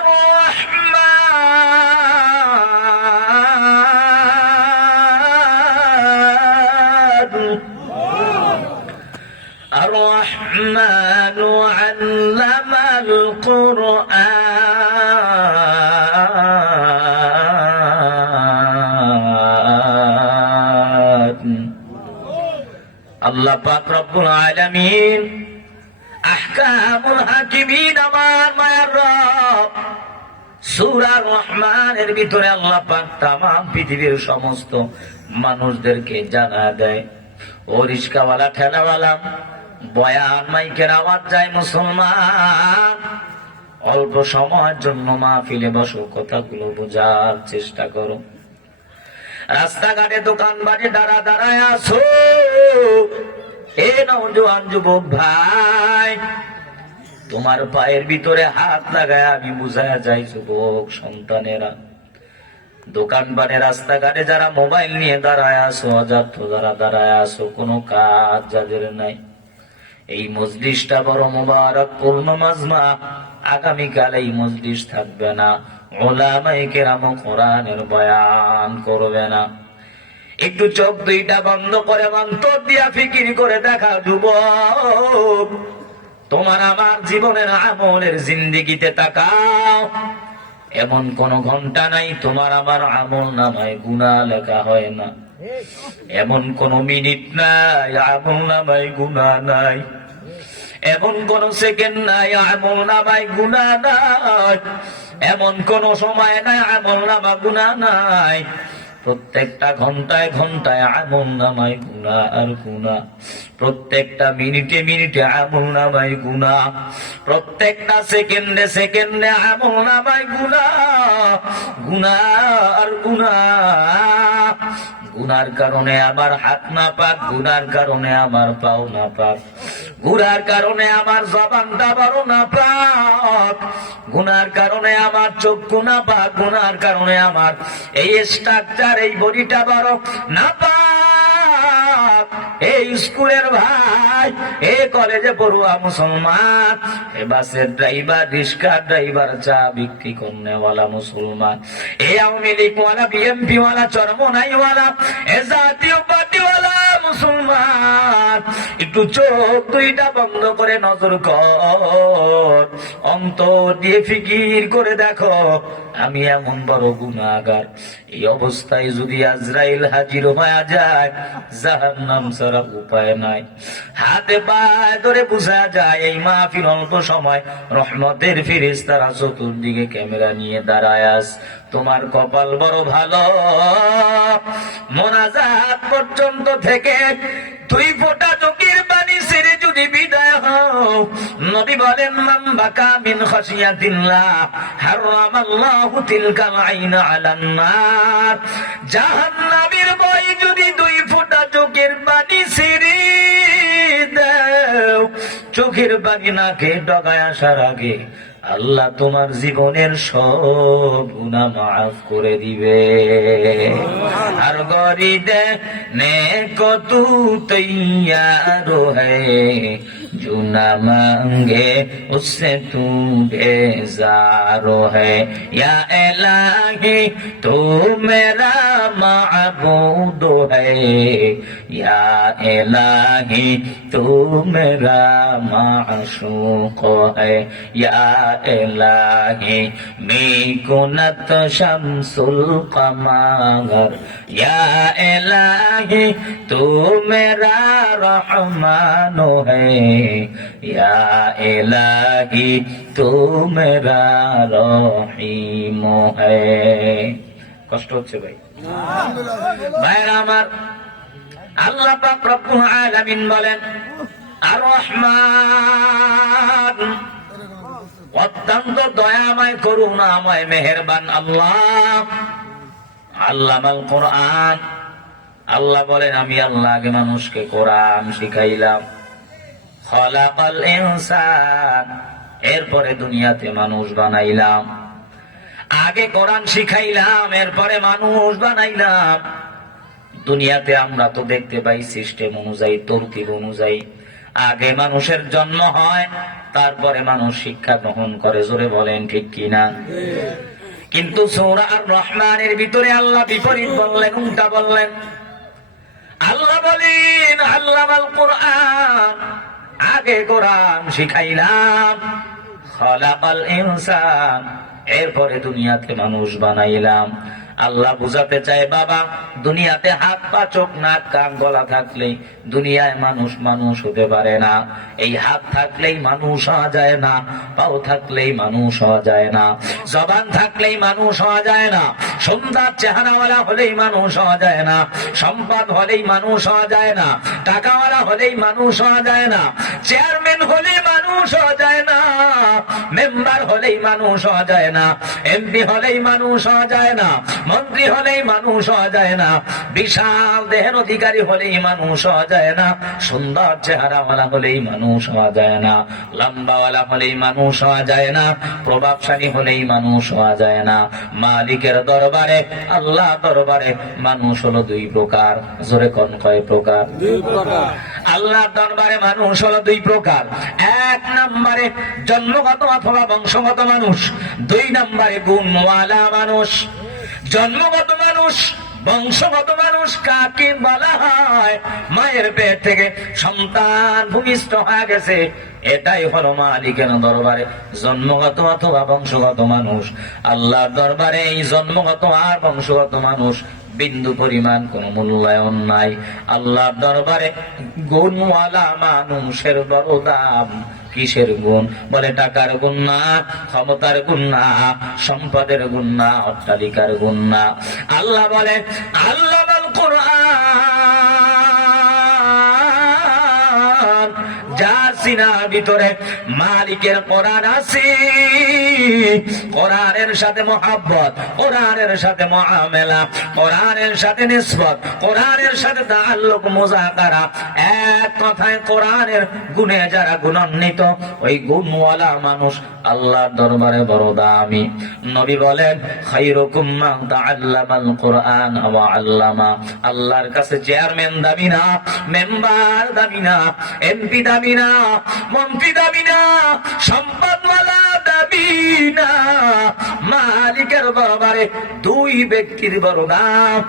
রহমানু আল্লামাল কুরআন। আল্লাহ পাক রব্বুল আলামিন আহকামুল হাকিমিন, আমার মায়ার রব, সূরা রহমানের ভিতরে আল্লাহ পাক তামাম পৃথিবীর সমস্ত মানুষদেরকে জানা দেয়। ও রিস্কাওয়ালা, ঠেলাওয়ালা, বয়ান মাইকের আওয়াজ যায়, মুসলমান অল্প সময়ের জন্য মাহফিলে বসো, কথাগুলো বোঝার চেষ্টা করো। রাস্তাঘাটে, দোকান বাড়ি দাঁড়ায় আসো, এ নওজোয়ান যুবক ভাই, তোমার পায়ের ভিতরে হাত লাগায় আমি বুঝায়া যাই যুবক সন্তানেরা, দোকানপাটে রাস্তাঘাটে যারা মোবাইল নিয়ে দাঁড়ায় আসো, অজার্থ যারা দাঁড়ায় আসো, কোনো কাজ যাদের নাই, এই মজলিসটা বড় মোবারক পূর্ণ মাজমা। আগামীকাল এই মজলিস থাকবে না, উলামায়ে কেরাম কোরআনের বয়ান করবে না। একটু চোখ দুইটা বন্ধ করে অন্তর দিয়া ফিকির করে দেখা যুবক, তোমার আমার জীবনের আমলের জিন্দেগিতে তাকাও। এমন কোন ঘন্টা নাই তোমার আমার আমল নামায় গুনাহ লেখা হয় না, এমন কোন মিনিট নাই আমল নামায় গুনাহ নাই, এমন কোন সেকেন্ড নাই আমল নামায় গুনাহ নাই, এমন কোন সময় নাই আমল নামা গুনাহ নাই। প্রত্যেকটা ঘন্টায় ঘন্টায় আমল নামায় গুনাহ আর গুনাহ, প্রত্যেকটা মিনিটে মিনিটে আমল নামায় গুনাহ, প্রত্যেকটা সেকেন্ডে সেকেন্ডে আমল নামায় গুনাহ, গুনাহ আর গুনাহ। গুনার কারণে আমার হাত না পাক, গুনার কারণে আমার পাও না পাক, গুনার কারণে আমার জবানটা বড় না পাক, গুনার কারণে আমার চক্ষু না পাক, গুনার কারণে আমার এই স্ট্রাকচার এই বডিটা বড় না পাক। এই স্কুলের ভাই, এই কলেজে পড়ুয়া মুসলমান, এ বাসের ড্রাইভার, রিক্সার ড্রাইভার, চা বিক্রি করনেওয়ালা মুসলমান, এ আওয়ামী লীগওয়ালা, বিএনপি ওয়ালা, চরমনাইওয়ালা, এ জাতীয় পার্টিওয়ালা মুসলমান, একটু চোখ দুইটা বন্ধ করে নজর কর, অন্তর দিয়ে ফিকির করে দেখো, আমি এমন বড় গুনাহগার। এই অবস্থায় যদি আজরাইল হাজির হয়ে যায়, জাহান্নাম ছাড়া উপায় নাই। হাতে পায়ে ধরে বোঝা যায় এই মাহফিল অল্প সময়, রহমতের ফেরেশতারা চতুর্দিকে ক্যামেরা নিয়ে দাঁড়ায় আস। তোমার কপাল বড় ভালো, মোনাজাত পর্যন্ত থেকে 2 ফোঁটা চোখের পানি ছেড়ে যদি বিদায় হও, নবী বলেন মান বাকা মিন খাশিয়াতিল্লাহ হারামাল্লাহু তিলকাল আইনা আলান নার। জাহান্নামের ভয় যদি 2 ফোঁটা চোখের পানি ছেড়ে দাও, চোখের পানি নাকে ডগায় আসার আগে আল্লাহ তোমার জীবনের সব গুনাহ মাফ করে দিবে। আর গরি দে নে কতু তৈয়ার হ্যায়, जो न मांगे उससे तू बेजार है। या इलाही तू मेरा माबूद है, या इलाही तू मेरा माशूक है, या इलाही मिकुनत शम्सुल कमर, या इलाही तू मेरा रहमान है, या इलाही तू मेरा रहीम है। কষ্ট হচ্ছে ভাই? ভাইরা আমার, আল্লাহ পাক রব্বুল আলামিন বলেন আর রহমান, অত্যন্ত দয়াময় করুণাময় মেহেরবান আল্লাহ। আল্লামাল কোরআন, আল্লাহ বলেন আমি আল্লাহ আগে মানুষকে কোরআন শিখাইলাম। খলাকাল ইনসান, এরপরে দুনিয়াতে মানুষ বানাইলাম। আগে কোরআন শিখাইলাম, এরপরে মানুষ বানাইলাম। দুনিয়াতে আমরা তো দেখতে পাই সিস্টেম অনুযায়ী, তরতিব অনুযায়ী আগে মানুষের জন্ম হয়, তারপরে মানুষ শিক্ষা গ্রহণ করে। জোরে বলেন ঠিক কিনা? কিন্তু সূরা আর রহমানের ভিতরে আল্লাহ বিপরীত বললেন, উল্টা বললেন। আল্লাহ বলেন আল্লামাল কোরআন, আগে কোরআন শিখাইলাম। খলাকাল ইনসান, এরপরে দুনিয়াতে মানুষ বানাইলাম। আল্লাহ বুঝাতে চায় বাবা, দুনিয়াতে হাত পা চোখ নাক কান গলা থাকলেই দুনিয়ায় মানুষ মানুষ হতে পারে না। এই হাত থাকলেই মানুষ হওয়া যায় না, পাও থাকলেই মানুষ হওয়া যায় না, জবান থাকলেই মানুষ হওয়া যায় না, সুন্দর চেহারাওয়ালা হলেই মানুষ হওয়া যায় না, সম্পদ হলেই মানুষ হওয়া যায় না, টাকাওয়ালা হলেই মানুষ হওয়া যায় না, চেয়ারম্যান হলেই মানুষ মানুষ হওয়া যায় না, মেম্বার হলেই মানুষ হওয়া যায় না, এমপি হলেই মানুষ হওয়া যায় না, মন্ত্রী হলেই মানুষ হওয়া যায় না, বিশাল দেহের অধিকারী হলেই মানুষ হওয়া যায় না, সুন্দর চেহারাওয়ালা হলেই মানুষ হওয়া যায় না, লম্বাওয়ালা হলেই মানুষ হওয়া যায় না, প্রভাবশালী হলেই মানুষ হওয়া যায় না। মালিকের দরবারে, আল্লাহ দরবারে মানুষ হলো দুই প্রকার। জোরে কোন কয় প্রকার? দুই প্রকার। আল্লাহর দরবারে মানুষ হলো দুই প্রকার। এক নম্বরে জন্মগত অথবা বংশগত মানুষ, দুই নম্বরে গুণওয়ালা মানুষ। জন্মগত মানুষ, বংশগত মানুষ কাকে বলা হয়? মায়ের পেট থেকে সন্তান ভূমিষ্ঠ হয়ে গেছে, এটাই হলো মালিকের দরবারে জন্মগত অথবা বংশগত মানুষ। আল্লাহর দরবারে এই জন্মগত আর বংশগত মানুষ বিন্দু পরিমাণ কোন মূল্যায়ন নাই। আল্লাহর দরবারে গুণওয়ালা মানুষের বড় দাম। কিসের গুণ? বলে টাকার গুণ না, ক্ষমতার গুণ না, সম্পদের গুণ না, অট্টালিকার গুণ না। আল্লাহ বলে, আল্লাহ কোরআন যার সিনার ভিতরে মালিকের কোরআন আছে, কোরআনের সাথে মহব্বত, কোরআনের সাথে মুআমেলা, কোরআনের সাথে নিসবত, কোরআনের সাথে তাআল্লুক, মুযাকারা, এক কথায় কোরআনের গুণে যারা গুণান্বিত, ওই গুণওয়ালা মানুষ আল্লাহর দরবারে বড় দামি। নবী বলেন, খায়রুকুম মান তাআল্লামাল কোরআন ওয়া আল্লামা। আল্লাহর কাছে চেয়ারম্যান দামি না, মেম্বার দামি না, এমপি দামি না, মন্ত্রী দামি না, সম্পদওয়ালা দামি না। মালিকের দরবারে দুই ব্যক্তির বড় দাম।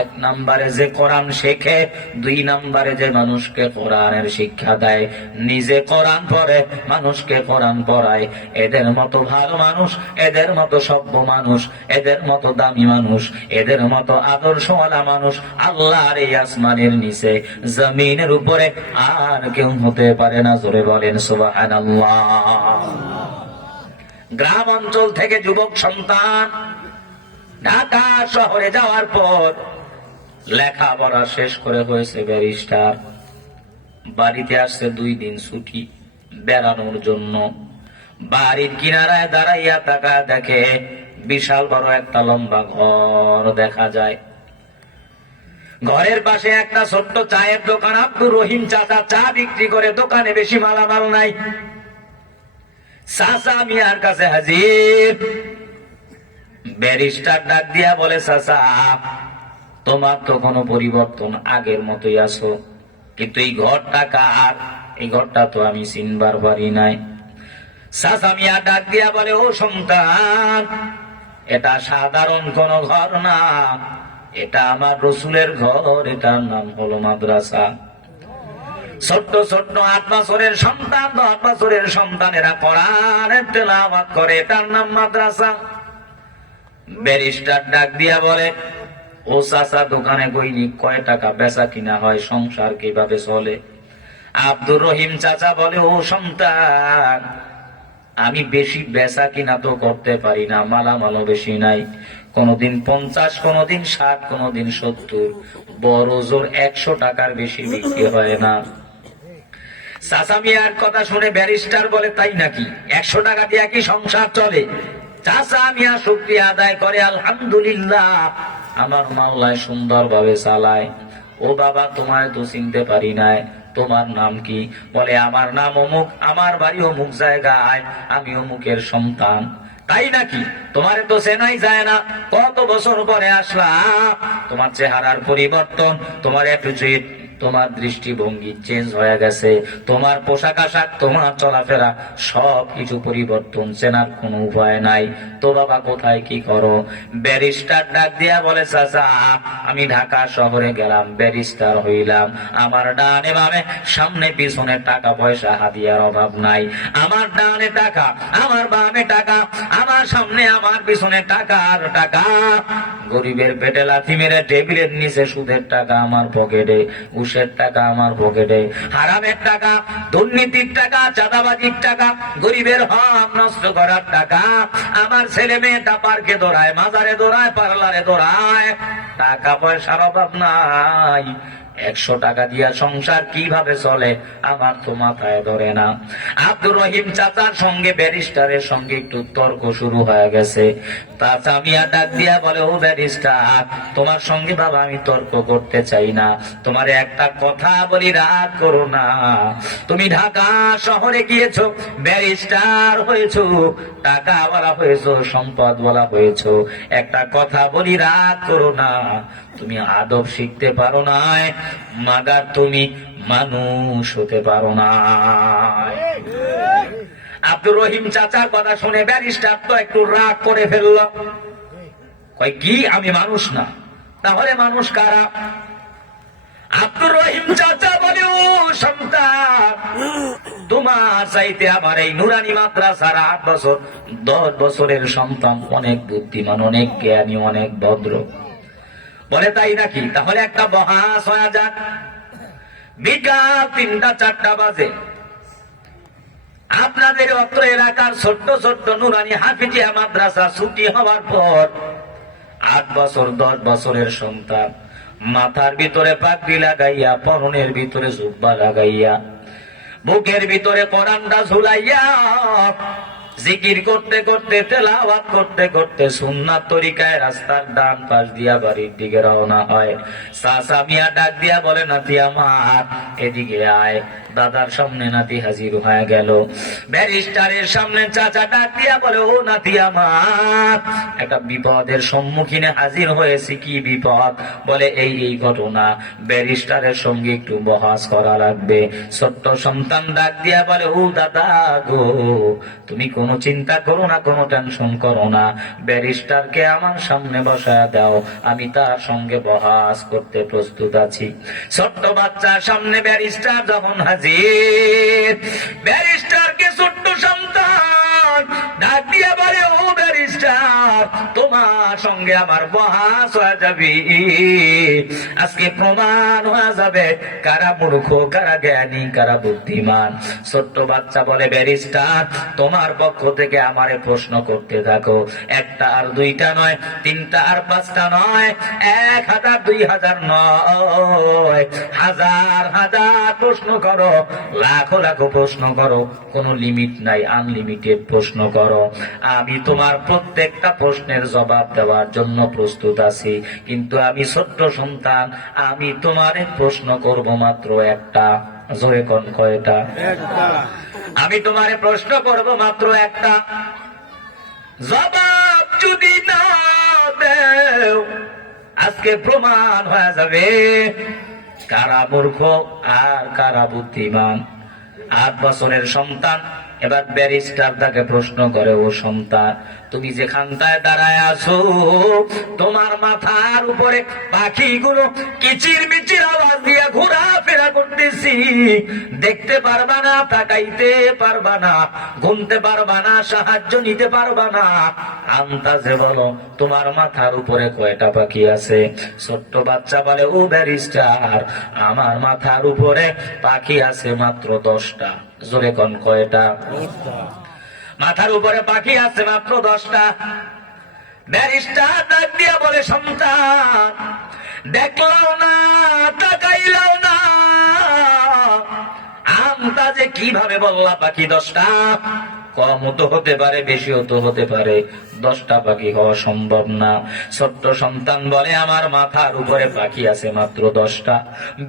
এক নম্বরে যে কোরআন শেখে, দুই নম্বরে যে মানুষকে কোরআনের শিক্ষা দেয়, নিজে কোরআন পড়ে, মানুষকে কোরআন পড়ায়। এদের মতো ভালো মানুষ, এদের মতো সভ্য মানুষ, এদের মতো দামি মানুষ, এদের মতো আদর্শওয়ালা মানুষ আল্লাহর এই আসমানের নিচে, জমিনের উপরে আর কেউ হতে পারে না। জোরে বলেন সুবহানাল্লাহ। গ্রাম অঞ্চল থেকে যুবক সন্তান ঢাকা শহরে যাওয়ার পর লেখাপড়া শেষ করে হয়েছে ব্যারিস্টার, বাড়িতে আসছে 2 দিন ছুটি বেড়ানোর জন্য। বাড়ির কিনারায় দাঁড়াইয়া টাকা দেখে বিশাল বড় একটা লম্বা ঘর দেখা যায়। ঘরের পাশে একটা ছোট্ট চায়ের দোকান। আব্দুর রহিম চাচা চা বিক্রি করে, দোকানে বেশি মালামাল নাই। চাচা মিয়ার কাছে হাজির। ব্যারিস্টার ডাক দিয়া বলে, চাচা তোমার তো কোনো পরিবর্তন, আগের মতোই আছো, কিন্তু এই ঘরটা কার? এই ঘরটা তো আমি চিনবার পারি নাই। চাচা মিয়া ডাক দিয়া বলে, ও সন্তান, এটা সাধারণ কোন ঘর না, এটা আমার রসুলের ঘর, এটার নাম হলো মাদ্রাসা। ছোট্ট ছোট্ট 8 বছরের সন্তান, 10 বছরের সন্তানেরা কোরআনের তেলাওয়াত করে, এটার নাম মাদ্রাসা। ব্যারিস্টার ডাক দিয়া বলে, ও চাচা, দোকানে দৈনিক কয় টাকা বেচা কিনা হয়, সংসার কিভাবে চলে? আব্দুর রহিম চাচা বলে, ও সন্তান, আমি বেশি বেচা কিনা তো করতে পারি না, মালামালও বেশি নাই, কোনদিন 50, কোনদিন 60, কোনদিন 70, বড় জোর 100 টাকার বেশি বিক্রি হয় না। চাচা মিয়ার কথা শুনে ব্যারিস্টার বলে, তাই নাকি? 100 টাকা দিয়ে কি সংসার চলে? চাচা মিয়া শুকরিয়া আদায় করে, আলহামদুলিল্লাহ, আমার মাওলায় সুন্দর ভাবে চালায়। ও বাবা, তোমায় তো চিনতে পারি নাই, তোমার নাম কি? বলে, আমার নাম অমুক, আমার বাড়ি অমুক জায়গায়, আমি অমুকের সন্তান। তাই নাকি? তোমারে তো চেনাই যায় না, কত বছর পরে আসলা, তোমার চেহারার পরিবর্তন, তোমার অ্যাটিটিউড, তোমার দৃষ্টিভঙ্গি চেঞ্জ হয়ে গেছে, তোমার পোশাক আশাক, তোমার চলাফেরা সবকিছু পরিবর্তন, চেনার কোনো উপায় নাই। তো বাবা কোথায় কি করো? ব্যারিস্টার ডাক দিয়া বলে, চাচা আমি ঢাকা শহরে গেলাম, ব্যারিস্টার হইলাম, আমার ডানে বামে সামনে পিছনে টাকা পয়সা হাদিয়ার অভাব নাই, আমার ডানে টাকা, আমার বামে টাকা, আমার সামনে আমার পিছনে টাকা আর টাকা। গরিবের পেটে লাথি মেরে টেবিলের নিচে সুদের টাকা আমার পকেটে, ঘুষের টাকা আমার পকেটে, হারামের টাকা, দুর্নীতির টাকা, চাঁদাবাজির টাকা, গরিবের হক নষ্ট করার টাকা। আমার ছেলে মেয়েটা পার্কে দৌড়ায়, মাজারে দৌড়ায়, পার্লারে দৌড়ায়, টাকা পয়সার অভাব নাই, 100 টাকা দিয়া সংসার কিভাবে চলে আমার তো মাথায় ধরে না। আব্দুর রহিম চাচার সঙ্গে ব্যারিস্টারের সঙ্গে একটু তর্ক শুরু হয়ে গেছে। চাচা মিয়া ডাক দিয়া বলে, ও ব্যারিস্টার, তোমার সঙ্গে বাবা আমি তর্ক করতে চাই না, তোমার একটা কথা বলি, রাগ করো না। তুমি ঢাকা শহরে গিয়েছো, ব্যারিস্টার হয়েছো, টাকা বলা হয়েছো, সম্পদ বলা হয়েছো, একটা কথা বলি, রাগ করো না। তুমি আদব শিখতে পারো না, মাগার তুমি মানুষ হতে পারো না। আব্দুর রহিম চাচার কথা শুনে ব্যারিস্টার তো একটু রাগ করে ফেলল। কয় কি, আমি মানুষ না? তাহলে মানুষ কারা? আব্দুর রহিম চাচা বলে, ও সন্তান, তোমার চাইতে আমার এই নুরানি মাদ্রাসার 8 বছর 10 বছরের সন্তান অনেক বুদ্ধিমান, অনেক জ্ঞানী, অনেক ভদ্র। বলে তাই নাকি? তাহলে একটা বহাস হয়ে যাক। বিকাল 3টা-4টা বাজে আপনাদের অত্র এলাকার ছোট্ট ছোট্ট নুরানি হাফিজিয়া মাদ্রাসা ছুটি হওয়ার পর 8 বছর 10 বছরের সন্তান মাথার ভিতরে পাগড়ি লাগাইয়া, পরনের ভিতরে জুব্বা লাগাইয়া, বুকের ভিতরে কোরআনটা ঝুলাইয়া, জিকির করতে করতে, তেলাওয়াত করতে করতে সুন্নাত তরিকায় রাস্তার ডান পাশ দিয়া বাড়ির দিকে রওনা হয়। চাচা মিয়া ডাক দিয়া বলে, নাতি আমার এদিকে আয়। দাদার সামনে নাতি হাজির হয়ে গেল। ব্যারিস্টারের সামনে চাচা ডাক দিয়া বলে, ও নাতি আমার, একটা বিপদের সম্মুখীনে হাজির হয়েছি। কি বিপদ? বলে এই এই ঘটনা, ব্যারিস্টারের সঙ্গে একটু বহাস করা লাগবে। ছোট্ট সন্তান ডাক দিয়া বলে, ও দাদা গো, তুমি কোনো চিন্তা করো না, কোনো টেনশন করো না, ব্যারিস্টারকে আমার সামনে বসায় দাও, আমি তার সঙ্গে বহাস করতে প্রস্তুত আছি। ছোট্ট বাচ্চার সামনে ব্যারিস্টার যখন হাজির, ব্যারিস্টারকে ছোট্ট সন্তান ডাক দিয়ে বলে, ও ব্যারিস্টার, তোমার সঙ্গে আমার বহাস হয়ে যাবে। আজকে প্রমাণ হয়ে যাবে কারা মূর্খ, কারা জ্ঞানী, কারা বুদ্ধিমান। ছোট্ট বাচ্চা বলে, ব্যারিস্টার, তোমার পক্ষ থেকে আমারে প্রশ্ন করতে থাকো। 1টা আর 2টা নয়, 3টা আর 5টা নয়, 1000 2000 নয়, হাজার হাজার প্রশ্ন করো, লাখো লাখো প্রশ্ন করো, কোনো লিমিট নাই, আনলিমিটেড প্রশ্ন করো। আমি তোমার প্রত্যেকটা প্রশ্নের জবাব দেওয়ার জন্য প্রস্তুত আছি। কিন্তু আমি ছোট্ট সন্তান, আমি তোমারে প্রশ্ন করব মাত্র একটা। জোরে কোন কয়টা? আমি তোমারে প্রশ্ন করব মাত্র একটা। জবাব যদি না দেও, আজকে প্রমাণ হয়ে যাবে কারা মূর্খ আর কারা বুদ্ধিমান। 8 বছরের সন্তান এবার ব্যারিস্টার তাকে প্রশ্ন করে, ও সন্তান, তুমি যেখানটায় দাঁড়ায় আছো, তোমার মাথার উপরে পাখিগুলো কিচির মিচির আওয়াজ দিয়ে ঘোরাফেরা করতেছি, দেখতে পারবা না, তাকাইতে পারবা না, গুনতে পারবা না, সাহায্য নিতে পারবা না, আন্দাজে বলো তোমার মাথার উপরে কয়টা পাখি আছে? ছোট্ট বাচ্চা বলে, ও ব্যারিস্টার, আমার মাথার উপরে পাখি আছে মাত্র 10টা। জোরে কোন কয়টা? মাথার উপরে পাখি আছে মাত্র 10টা। ব্যারিস্টার ডাক দিয়া বলে, সন্তান, দেখলাও না, তাকাইলাও না, আন্দাজে কিভাবে বললা পাখি 10টা? কম তো হতে পারে, বেশিও তো হতে পারে, 10টা পাখি হওয়া সম্ভব না। ছোট্ট সন্তান বলে, আমার মাথার উপরে পাখি আছে মাত্র 10টা।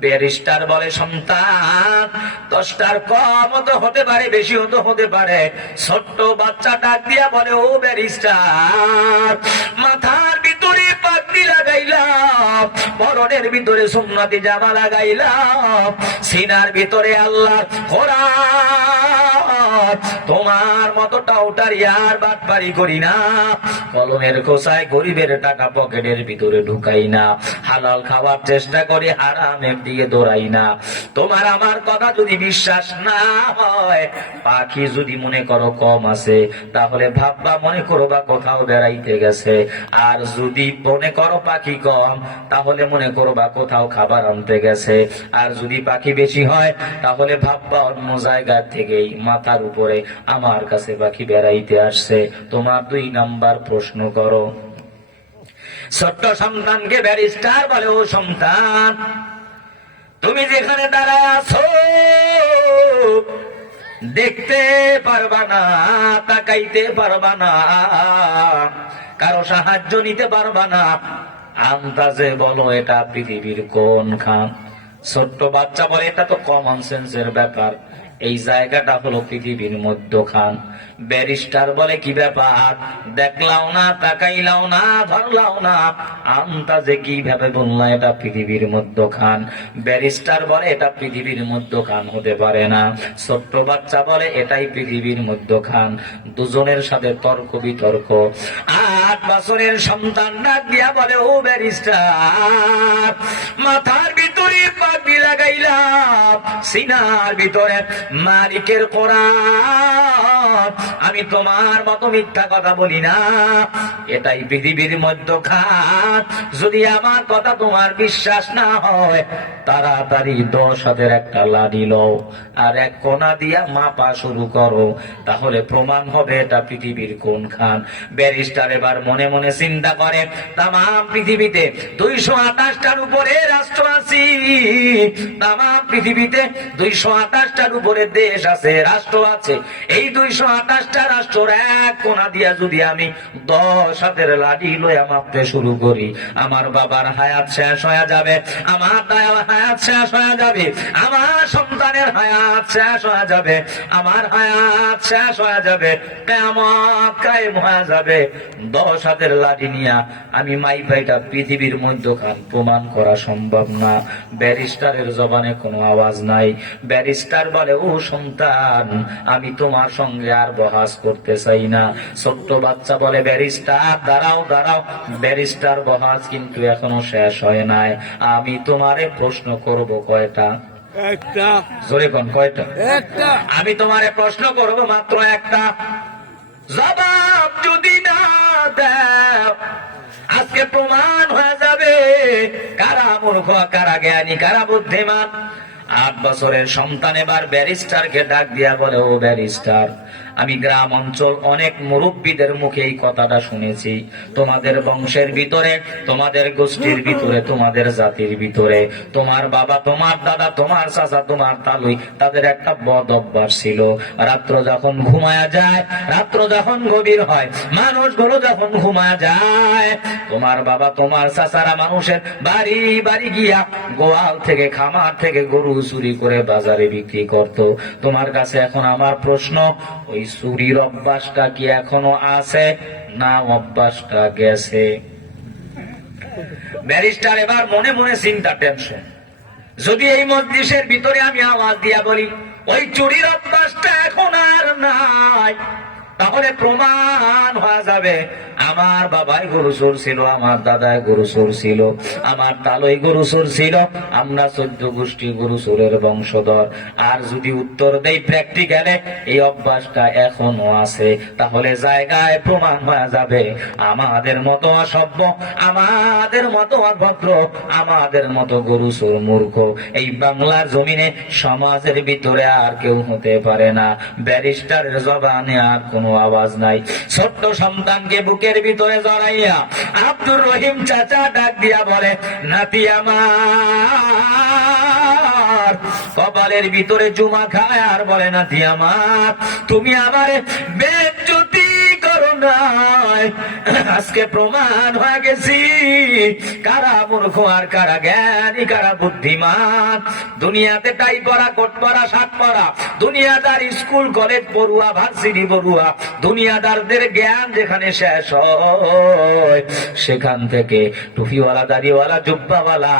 ব্যারিস্টার বলে, সন্তান, 10টার কম তো হতে পারে, বেশিও তো হতে পারে। ছোট্ট বাচ্চা ডাক দিয়া বলে, ও ব্যারিস্টার, মাথার ভিতরে পাগড়ি লাগাইলাম, পরনের ভিতরে সুন্নতি জামা লাগাইলাম, সিনার ভিতরে আল্লাহর কোরআন, তোমার মতো টাউটারি আর বাটপারি করি না, কলমের খোসায় গরিবের টাকা পকেটের ভিতরে ঢুকাই না, হালাল খাওয়ার চেষ্টা করি, হারামের দিকে দৌড়াই না। তোমার আমার কথা যদি বিশ্বাস না হয়, পাখি যদি মনে করো কম আছে, তাহলে ভাববা মনে করো বা কোথাও বেড়াইতে গেছে। আর যদি মনে করো পাখি কম, তাহলে মনে করো বা কোথাও খাবার আনতে গেছে। আর যদি পাখি বেশি হয়, তাহলে ভাববা অন্য জায়গা থেকেই মাথার উপরে আমার কাছে পাখি বেড়াইতে আসছে। তোমার 2 নাম্বার প্রশ্ন করো। ছোট্ট সন্তানকে ব্যারিস্টার বলে, ও সন্তান, তুমি যেখানে দাঁড়ায় আছো দেখতে পারবা না, তাকাইতে পারবা না, কারো সাহায্য নিতে পারবা না। আন্দাজে বলো এটা পৃথিবীর কোনখান? ছোট্ট বাচ্চা বলে এটা তো কমন সেন্সের ব্যাপার, এই জায়গাটা হলো পৃথিবীর মধ্যখান। ব্যারিস্টার বলে কি ব্যাপার, দেখলাও না, তাকাইলাও না, ধরলাও না, আন্দাজে কিভাবে বললা এটা পৃথিবীর মধ্যখান? ব্যারিস্টার বলে এটা পৃথিবীর মধ্যখান হতে পারে না। ছোট্ট বাচ্চা বলে এটাই পৃথিবীর মধ্যখান। দুজনের সাথে তর্ক বিতর্ক। 8 বছরের সন্তান ডাক দিয়া বলে, ও ব্যারিস্টার, মাথার ভিতরে পাগড়ি লাগাইলাম, সিনার ভিতরে মালিকের কোরআন, আমি তোমার মতো মিথ্যা কথা বলি না, এটাই পৃথিবীর মধ্যখান। যদি আমার কথা তোমার বিশ্বাস না হয়, তাড়াতাড়ি 10 হাতের একটা লাঠি লও আর এক কোনা দিয়া মাপা শুরু করো, তাহলে প্রমাণ হবে এটা পৃথিবীর কোনখান। ব্যারিস্টার এবার মনে মনে চিন্তা করে, তাম পৃথিবীতে 228টার উপরে রাষ্ট্র আছে, তাম পৃথিবীতে 228টার উপরে দেশ আছে, রাষ্ট্র আছে। এই 228টা রাষ্ট্রের এক কোনা দিয়া যদি আমি 10 হাতের লাঠি লইয়া মাপতে শুরু করি, আমার বাবার হায়াত শেষ হয়ে যাবে, আমার দায়ার হায়াত শেষ হয়ে যাবে, আমার সন্তানের হায়াত শেষ হয়ে যাবে, আমার হায়াত শেষ হয়ে যাবে, কিয়ামত কায়েম হয়ে যাবে। 10 হাতের লাঠি নিয়া আমি মাইপাইটা পৃথিবীর মধ্যখান প্রমাণ করা সম্ভব না। ব্যারিস্টারের জবানে কোনো আওয়াজ নাই। ব্যারিস্টার বলে, ও সন্তান, আমি তোমার সঙ্গে আর বহাস করতে চাই না। ছোট্ট বাচ্চা বলে, ব্যারিস্টার দাঁড়াও দাঁড়াও, ব্যারিস্টার বহাস কিন্তু এখনো শেষ হয় নাই। আমি তোমারে প্রশ্ন করব কয়টা? একটা। জোরে কোন কয়টা? একটা। আমি তোমারে প্রশ্ন করব মাত্র একটা, জবাব যদি না দাও আজকে প্রমাণ হয়ে যাবে কারা মূর্খ, কারা জ্ঞানী, কারা বুদ্ধিমান। 8 বছরের সন্তান এবার ব্যারিস্টারকে ডাক দিয়া বলে, ও ব্যারিস্টার, আমি গ্রাম অঞ্চল অনেক মুরব্বীদের মুখে এই কথাটা শুনেছি, তোমাদের বংশের ভিতরে, তোমাদের গোষ্ঠীর ভিতরে, তোমাদের জাতির ভিতরে, তোমার বাবা, তোমার দাদা, তোমার চাচা, তোমার তালুই, তাদের একটা বদ অভ্যাস ছিল। রাত্র যখন ঘুমায়া যায়, রাত্র যখন গভীর হয়, মানুষগুলো যখন ঘুমায়া যায়, তোমার বাবা, তোমার চাচারা মানুষের বাড়ি বাড়ি গিয়া গোয়াল থেকে, খামার থেকে গরু চুরি করে বাজারে বিক্রি করত। তোমার কাছে এখন আমার প্রশ্ন, ওই চুরির অভ্যাসটা কি এখনো আছে না অভ্যাসটা গেছে? ব্যারিস্টার এবার মনে মনে চিন্তা, টেনশন, যদি এই মজলিসের ভিতরে আমি আওয়াজ দিয়া বলি ওই চুরির অভ্যাসটা এখন আর নাই, তাহলে প্রমাণ হয়ে যাবে আমার বাবাই গরু চোর ছিল, আমার দাদাই গরু চোর ছিল, আমার তালই গরু চোর ছিল, আমরা 14 গোষ্ঠী গরু চোরের বংশধর। আর যদি উত্তর দেই প্র্যাকটিক্যালে এই অভ্যাসটা এখনো আছে, তাহলে জায়গায় প্রমাণ হয়ে যাবে আমাদের মতো অসভ্য, আমাদের মতো অভদ্র, আমাদের মতো গরু চোর মূর্খ এই বাংলার জমিনে সমাজের ভিতরে আর কেউ হতে পারে না। ব্যারিস্টারের জবানে আর কোনো আওয়াজ নাই। ছোট্ট সন্তানকে বুকের ভিতরে জড়াইয়া আব্দুর রহিম চাচা ডাক দিয়া বলে, নাতি আমার, কপালের ভিতরে জুমা খায় আর বলে, নাতি আমার, তুমি আমারে বেজ্জতি করো নাই, আজকে প্রমাণ হয়ে গেছি কারা মূর্খ আর কারা জ্ঞানী, কারা বুদ্ধিমান। দুনিয়াতে টাই পড়া, কোট পড়া, শার্ট পড়া, দুনিয়াদার স্কুল কলেজ পড়ুয়া, ভার্সিটি পড়ুয়া, দুনিয়াদারদের জ্ঞান যেখানে শেষ হয়, সেখান থেকে টুপিওয়ালা, দাড়িওয়ালা, জুব্বাওয়ালা,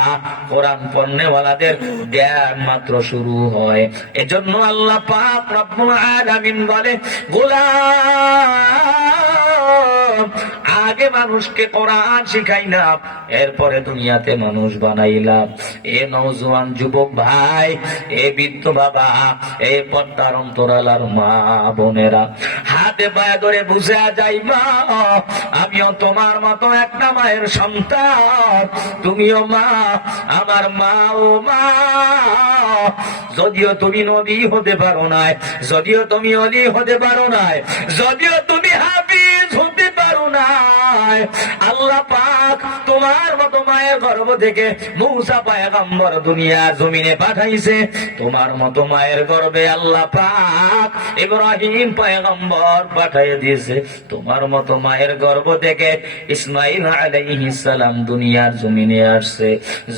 কোরআন পণ্যওয়ালাদের জ্ঞান মাত্র শুরু হয়। এজন্য আল্লাহ পাক রব্বুল আলামিন বলে, গোলাম, আগে মানুষকে কোরআন শিখাইলাম, এরপরে দুনিয়াতে মানুষ বানাইলাম। এ নওজোয়ান যুবক ভাই, এ বৃদ্ধ বাবা, এ পর্দার অন্তরালার মা বোনেরা, হাতে পায়ে ধরে বুঝে যাইবা, আমিও তোমার মতো একটা মায়ের সন্তান, তুমিও মা, আমার মা, ও মা। যদিও তুমি নবী হতে পারো নাই, যদিও তুমি অলি হতে পারো নাই, যদিও তুমি হাফিজ হতে পারো নাই, নয়। আল্লাহ পাক তোমার মতো মায়ের গর্ভ থেকে মূসা পয়গম্বর দুনিয়ার জমিনে পাঠাইছে, তোমার মতো মায়ের গর্ভে আল্লাহ পাক ইব্রাহিম পয়গম্বর পাঠিয়ে দিয়েছে, তোমার মতো মায়ের গর্ভ থেকে ইসমাইল আলাইহিস সালাম দুনিয়ার জমিনে আসছে।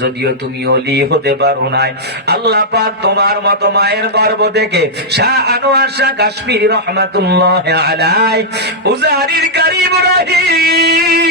যদিও তুমি ওলি হতে পারো নাই, আল্লাহ পাক তোমার মতো মায়ের গর্ভ থেকে শাহ আনোয়ার শাহ কাশ্মীরি রহমাতুল্লাহ আলাই, উজারির কারি ইব্রাহিম,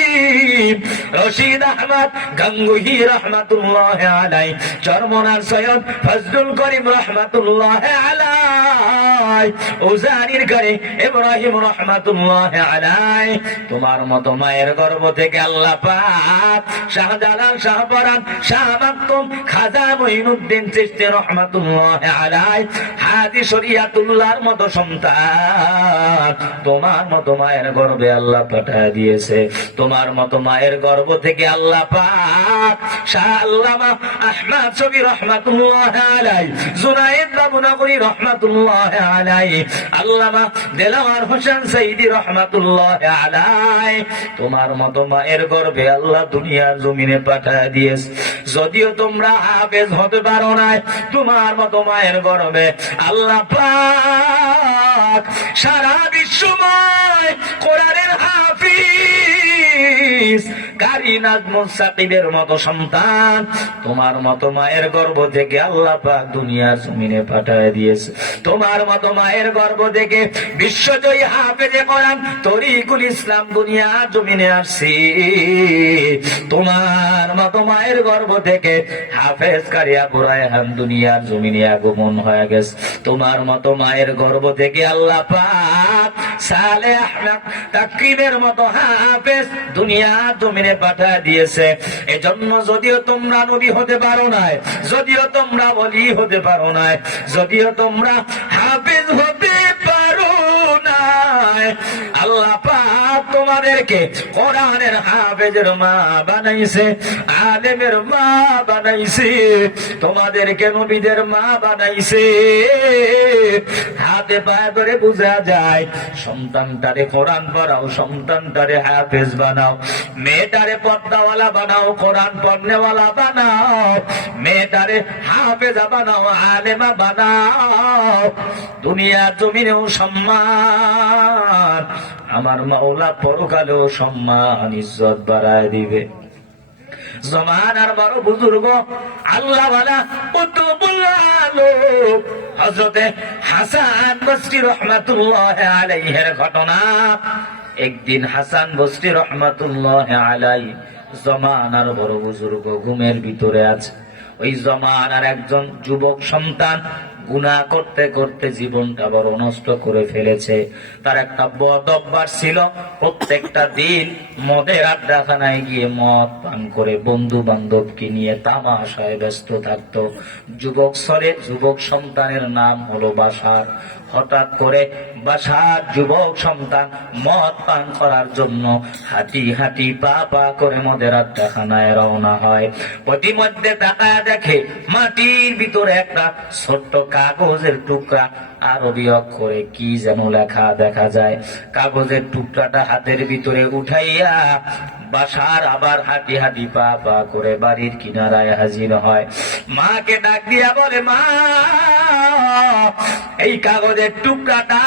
রশিদ আহমদ গঙ্গুহি রহমাতুল্লাহ আলাই, চরমনার সৈয়দ ফজলুল করিম রহমাতুল্লাহ আলাই, উজারির কারি ইব্রাহিম রহমাতুল্লাহ আলাই, তোমার মতো মায়ের গর্ভ থেকে আল্লাহ পাক শাহজালাল, শাহপরান, শাহ মাকতুম, খাজা মঈনুদ্দিন চিশতি রহমাতুল্লাহ আলাই, হাজী শরিয়াতুল্লাহর মতো সন্তান তোমার মতো মায়ের গর্ভে আল্লাহ পাঠিয়ে দিয়েছে। তোমার মতো মায়ের গর্ভ থেকে আল্লাহ পাক শাহ আল্লামা আহমদ শফি রহমাতুল্লাহ আলাই, জুনায়েদ বাবুনগরী রহমাতুল্লাহ আলাই, আল্লামা দেলাওয়ার হোসেন সাইদি রহমাতুল্লাহ আলাই, তোমার মতো মায়ের গর্ভে আল্লাহ দুনিয়ার জমিনে পাঠিয়ে দিয়েছে। যদিও তোমরা হাফেজ হতে পারো না, তোমার মতো মায়ের গর্ভে আল্লাহ পাক সারা বিশ্বময় কোরআনের হাফিজ কারি নাজমুল সাকিবের মতো সন্তান তোমার মতো মায়ের গর্ভ থেকে আল্লাহ পাক দুনিয়ার জমিনে পাঠিয়ে দিয়েছে। তোমার মতো মায়ের গর্ভ থেকে বিশ্বজয়ী হাফেজে কোরআন তরিকুল ইসলাম দুনিয়ার জমিনে আসছে। তোমার মতো মায়ের গর্ভ থেকে হাফেজ কারি আবু রায়হান দুনিয়ার জমিনে আগমন হয়ে গেছে। তোমার মতো মায়ের গর্ভ থেকে আল্লাহ পাক সালেহ আহমদ তাকরিমের মতো হাফেজ দুনিয়ার জমিনে পাঠিয়ে দিয়েছে। এজন্য যদিও তোমরা নবী হতে পারো না, যদিও তোমরা ওলি হতে পারো না, যদিও তোমরা হাফেজ হতে পারো না, আল্লাহ পাক তোমাদেরকে কোরআনের হাফেজের মা বানাইছে, আলেমের মা বানাইছে, তোমাদেরকে নবীদের মা বানাইছে। হাতে পায়ে ধরে বোঝা যায় সন্তানটারে কোরআন পড়াও, সন্তানটারে হাফেজ বানাও, মেয়েটারে পর্দাওয়ালা বানাও, কোরআন পড়নেওয়ালা বানাও, মেয়েটারে হাফেজা বানাও, আলেমা বানাও। দুনিয়ার জমিনেও সম্মান আমার মাওলা পরকালেও সম্মান ইজ্জত বাড়ায় দিবে। জমানার বড় বুজুর্গ আল্লাহ ওয়ালা কুতুবুল্লাহ আলম হযরতে হাসান বসরি রহমাতুল্লাহ আলাইহির ঘটনা। একদিন হাসান বসরি রহমাতুল্লাহ আলাইহি জমানার বড় বুজুর্গ ঘুমের ভিতরে আছে। ওই জমানার একজন যুবক সন্তান গুনাহ করতে করতে জীবনটা বড় নষ্ট করে ফেলেছে। তার একটা বদ অভ্যাস ছিল, প্রত্যেকটা দিন মদের আড্ডাখানায় গিয়ে মদ পান করে বন্ধু বান্ধবকে নিয়ে তামাশায় ব্যস্ত থাকতো। যুবক সন্তানের নাম হলো বাশার। হঠাৎ করে বাশার যুবক সন্তান মদ পান করার জন্য হাঁটি হাঁটি পা পা করে মদের আড্ডাখানায় রওনা হয়। প্রতিমধ্যে তাকায়া দেখে মাটির ভিতরে একটা ছোট্ট কাগজের টুকরা, আরবি অক্ষরে কি যেন লেখা দেখা যায়। কাগজের টুকরাটা হাতের ভিতরে উঠাইয়া বাশার আবার হাঁটি হাঁটি পা পা করে বাড়ির কিনারায় হাজির হয়। মাকে ডাক দিয়া বলে, মা, এই কাগজের টুকরাটা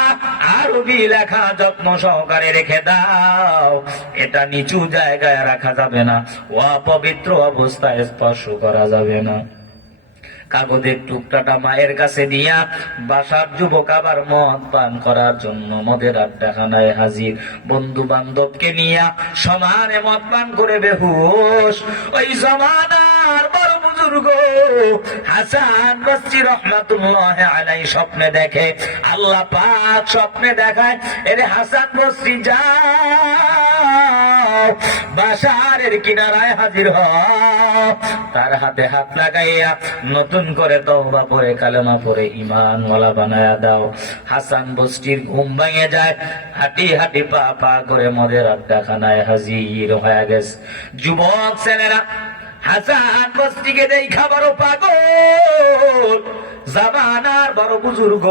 আরবি লেখা যত্ন সহকারে রেখে দাও, এটা নিচু জায়গায় রাখা যাবে না, অপবিত্র অবস্থায় স্পর্শ করা যাবে না। কাগজের টুকটাটা মায়ের কাছে দিয়া বাসার যুবক আবার মদ পান করার জন্য মদের আড্ডাখানায় হাজির। বন্ধু বান্ধবকে নিয়া সমানে মদ পান করে বেহুশ। ওই জমানার বড় বুজুর্গ হাসান বসরি রহমাতুল্লাহ আলাইহি স্বপ্নে দেখে, আল্লাহ পাক স্বপ্নে দেখায়, এরে হাসান বসরি যাও, বাসারের কিনারায় হাজির হও। তার হাতে হাত লাগাইয়া নতুন করে তওবা পড়ে কালেমা পড়ে ঈমান ওয়ালা বানায়া দাও। হাসান বসরির ঘুম ভেঙে যায়, হাঁটি হাঁটি পা পা করে মদের আড্ডাখানায় হাজির হয়ে গেছে। যুবক ছেলেরা হাসান বসরিকে দেখা বড় পাগল, জামানার বড় বুজুর্গ,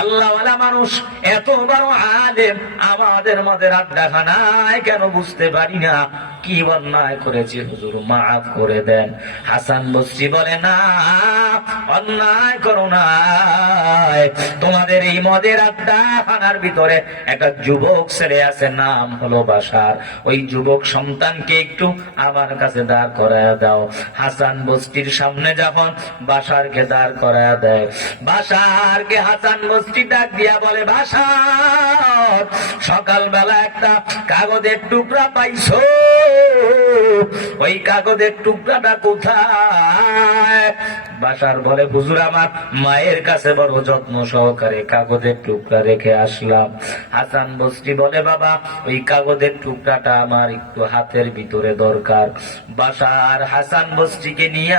আল্লাহওয়ালা মানুষ, এত বড় আলেম, আমাদের মাঝে আড্ডাখানায় কেন বুঝতে পারি না কি অন্যায় করেছি, হুজুর মাফ করে দেন। হাসান বসরি বলে, না, অন্যায় করো না। তোমাদের এই মদের আড্ডাখানার ভিতরে একটা যুবক ছেলে আছে, নাম হলো বাশার। ওই যুবক সন্তানকে একটু আমার কাছে দাঁড় করায় দাও। হাসান বস্তির সামনে যখন বাশারকে দাঁড় করায় দেয়, বাশারকে হাসান বস্তি ডাক দিয়া বলে, বাশার, সকালবেলা একটা কাগজের টুকরা পাইছো, ওই কাগজের টুকরাটা কোথায়? বাশার বলে, হুজুর, আমার মায়ের কাছে বড় যত্ন সহকারে কাগজের টুকরা রেখে আসলাম। হাসান বস্রি বলে, বাবা, ওই কাগজের টুকরাটা আমার একটু হাতের ভিতরে দরকার। বাশার হাসান বস্রিকে নিয়ে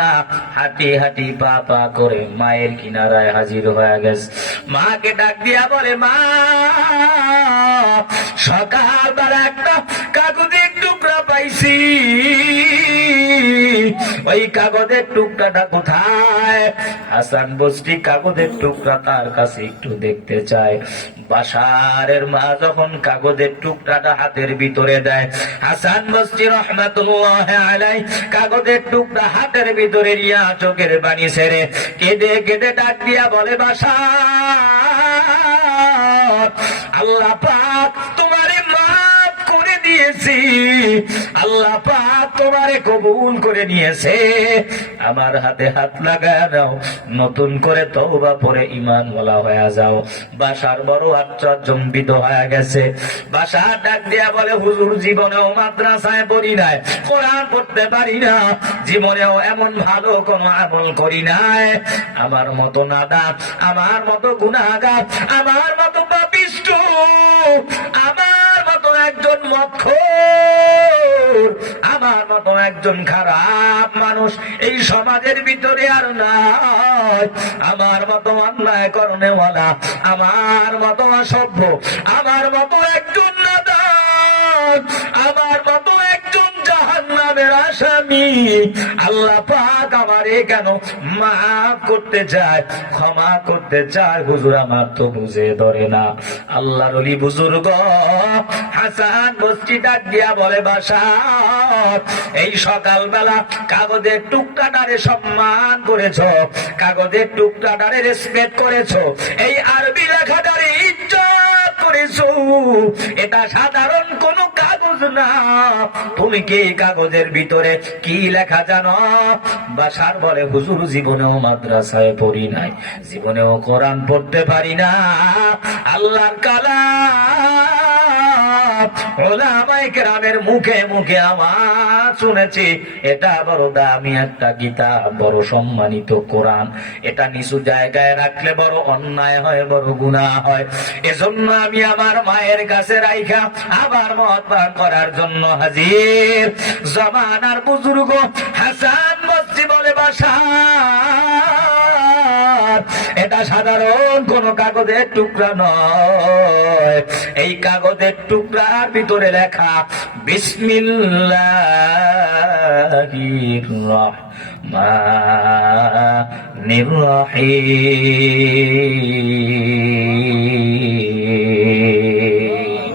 হাঁটি হাঁটি পা পা করে মায়ের কিনারায় হাজির হয়ে গেছে। মাকে ডাক দিয়া বলে, মা, সকালবেলা একটা কাগজের টুকরা পাইছি, ওই কাগজের টুকরাটা কোথায়? হাসান বস্রি কাগজের টুকরা তার কাছে একটু দেখতে চায়। বাশারের মা যখন কাগজের টুকরাটা হাতের ভিতরে দেয়, হাসান বস্রি রহমাতুল্লাহ আলাইহি কাগজের টুকরা হাতের ভিতরে নিয়ে চোখের পানি ছেড়ে কেঁদে কেঁদে ডাক দিয়া বলে, বাশার, আল্লাহ পাক তোমারে মাফ করে দিয়েছি, আল্লাহ পাক তোমারে কবুল করে নিয়েছে, আমার হাতে হাত লাগায় দাও, নতুন করে তওবা পড়ে ঈমানওয়ালা হয়ে যাও। বাশার বড় আশ্চর্যজম্বিত হয়ে গেছে। বাশার ডাক দিয়া বলে, হুজুর, জীবনেও মাদ্রাসায় পড়ি নাই, কোরআন পড়তে পারি না, জীবনেও এমন ভালো কোনো আমল করি নাই, আমার মতো নাদান, আমার মতো গুনাহগার, আমার মতো পাপিষ্ঠ, আমার মতো একজন মদখোর, আমার মতো একজন খারাপ মানুষ এই সমাজের ভিতরে আর নাই, আমার মতো অন্যায় করনেওয়ালা, আমার মতো অসভ্য, আমার মতো একজন নাদান, আমার মতো একজন জাহান্নামের আসামি, আল্লাহ পাক আমারে কেন মাফ করতে চায়, ক্ষমা করতে চায়? হুজুর, আমার তো বুঝে ধরে না। আল্লাহর ওলি বুজুর্গ হাসান বস্রি ডাক দিয়া বলে, বাশার, এই সকালবেলা কাগজের টুকরাটারে সম্মান করেছো, কাগজের টুকরাটারে রেসপেক্ট করেছো, এই আরবি লেখাটারে ইজ্জত করেছো, এটা সাধারণ কোন কাগজ না, তুমি কি কাগজের ভিতরে কি লেখা জানো? বাশার বলে, হুজুর, জীবনেও মাদ্রাসায় পড়ি নাই, জীবনেও কোরআন পড়তে পারি না, আল্লাহর কালাম ওলামায়ে কেরামের মুখে মুখে আওয়াজ শুনেছি, এটা বড় দামি একটা কিতাব, বড় সম্মানিত কোরআন, এটা নিচু জায়গায় রাখলে বড় অন্যায় হয়, বড় গুনাহ হয়, এজন্য আমি আমার মায়ের কাছে রাইখা আবার মত পান করার জন্য হাজির। জামানার বুজুর্গ হাসান বস্রি বলে, বাশার, এটা সাধারণ কোন কাগজের টুকরা নয়, এই কাগজের টুকরার ভিতরে লেখা বিসমিল্লাহির রহমানির রহিম,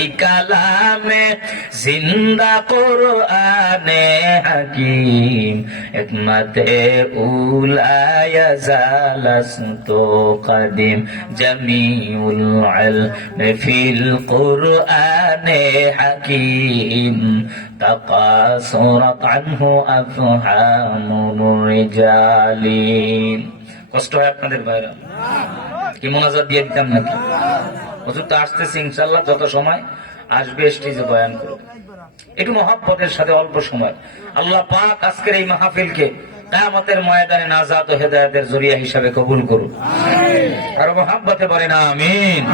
এই কালামে জিন্দা কুরআনে হাকিম, হিকমতে উলায়া জালাসতু কদিম, জামিউল ইলমি ফিল কুরআনে হাকিম, তাকাসুরাত আনহু আফহামুর রিজালিন। কষ্ট হয় আপনাদের ভাইরা? কি মোনাজাত দিয়ে দিতাম নাকি? হুজুর তো আসতেছে ইনশাআল্লাহ, যত সময় আসবে স্টেজে বয়ান করবে, একটু মহব্বতের সাথে অল্প সময়। আল্লাহ পাক আজকের এই মাহফিলকে কিয়ামতের ময়দানে নাজাত ও হেদায়েতের জরিয়া হিসাবে কবুল করুন, আর মহব্বতে বলেন আমিন।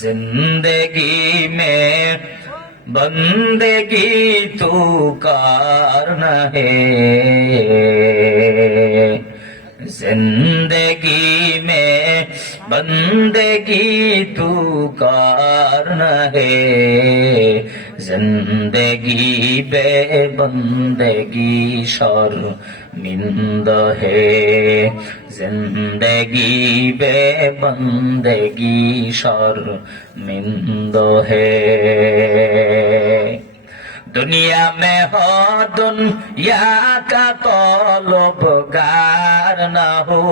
জিন্দেগি মে বন্দেগি তু করনা হে, जिंदगी में बंदगी तू करना है, जिंदगी बे बंदगी शर्मिंद है, जिंदगी बे बंदगी शर्मिंद है। दुनिया में हो दुनिया का तलबगार न हो,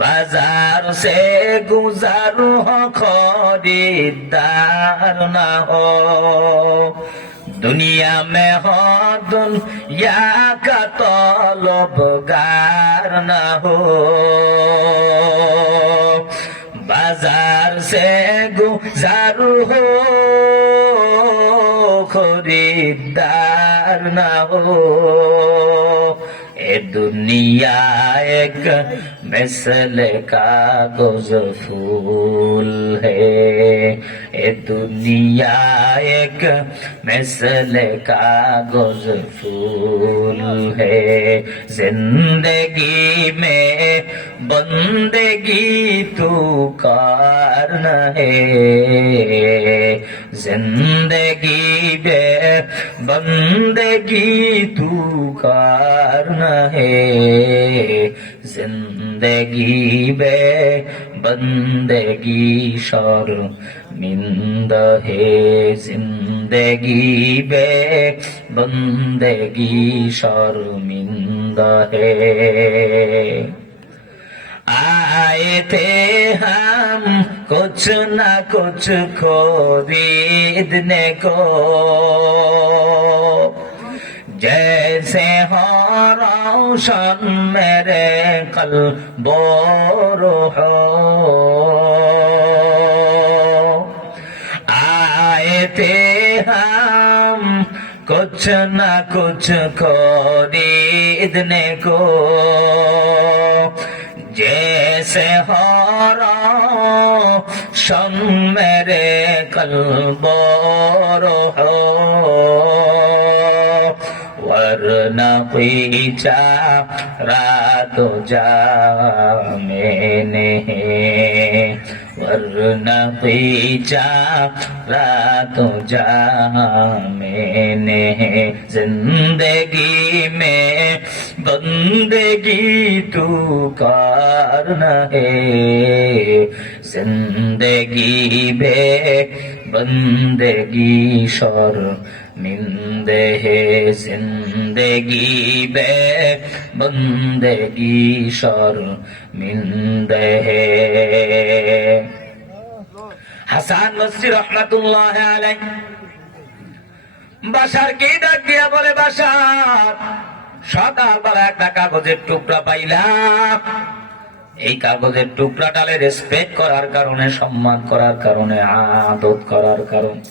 बाजार से गुजर हो खरीदार न हो। दुनिया में हो दुनिया का तलबगार न हो, बाजार से गुजर हो खरीदार न हो। ए दुनिया एक मिसल कागज फूल है, ए दुनिया एक मिसल कागज फूल है। जिंदगी में बंदगी तू करना है, जिंदगी में बंदगी तू करना है, जिंदगी में बंदगी शर्मिंद है, जिंदगी में बंदगी शर्मिंद है। आए थे हम कुछ न कुछ खरीदने को, जैसे हो रोशन मेरे कल्बो रूहो। आए थे हम कुछ न कुछ खरीदने को, जैसे हो रोशन मेरे कल्बो रूहो। वरना पीछा रात जा मैंने, वरना पीछा रात जा मैंने। जिंदगी में बंदगी तू करना है, जिंदगी में बंदगी शर्मिंद है, जिंदगी में बंदगी शर्मिंद है। হাসান বসরি রহমাতুল্লাহ আলাইহি বাশারকে ডাক দিয়া বলে, বাশার, সকালবেলা একটা কাগজের টুকরা পাইলাম, এই কাগজের টুকরাটালে রেসপেক্ট করার কারণে, সম্মান করার কারণে, আদত করার কারণে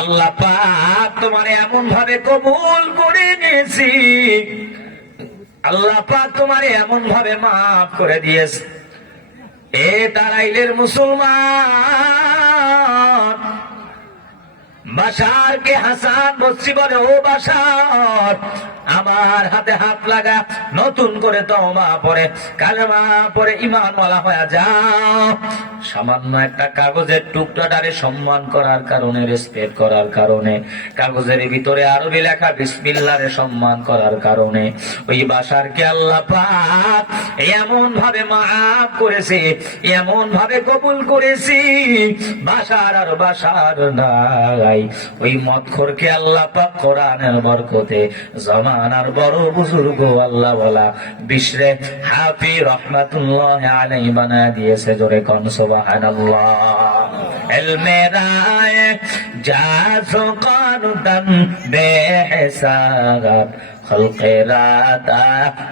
আল্লাহ পাক তোমার এমন ভাবে কবুল করে নিয়েছি, আল্লাহ পাক তোমার এমন ভাবে মাফ করে দিয়েছে। এ তারাইলের মুসলমান বাশারকে হাসান বসরি বলে, ও বাশার, আমার হাতে হাত লাগা, নতুন করে তওবা পড়ে কালেমা পড়ে ঈমানওয়ালা হয়ে যাও। সামান্য একটা কাগজের টুকরাটারে সম্মান করার কারণে, রেসপেক্ট করার কারণে, কাগজের ভিতরে আরবি লেখা বিসমিল্লাহরে সম্মান করার কারণে ওই বাশারকে আল্লাহ পাক এমন ভাবে মাফ করেছে, এমন ভাবে কবুল করেছি। বাশার আর বাশার নাই, ওই মদখোরকে আল্লাহ পাক কোরআনের বরকতে জামানার বড় বুজুর্গ আল্লাহ ওয়ালা বিশরে হাফি রহমাতুল্লাহ আলাইহি বানায় দিয়েছে। জোরে কোন সুবহানাল্লাহ। ইলমে রায় জাযো কারদান বেহিসাব, খলকে রাতা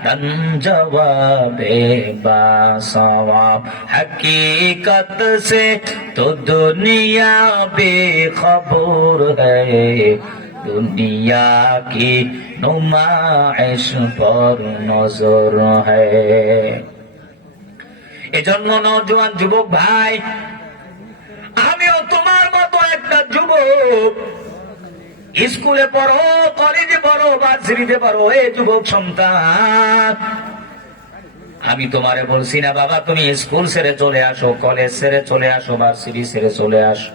দন জবাবে বাসওয়াব। হकीकत से तो दुनिया बेखबर है, दुनिया की नुमाइश पर नजर है। এজন্য নওজোয়ান যুবক ভাই, আমিও তোমার মতো একটা যুবক, স্কুলে পড়ো, কলেজে পড়ো, ভার্সিটিতে পড়ো, এ যুবক সন্তান, আমি তোমারে বলছি না বাবা তুমি স্কুল ছেড়ে চলে আসো, কলেজ ছেড়ে চলে আসো, ভার্সিটি ছেড়ে চলে আসো।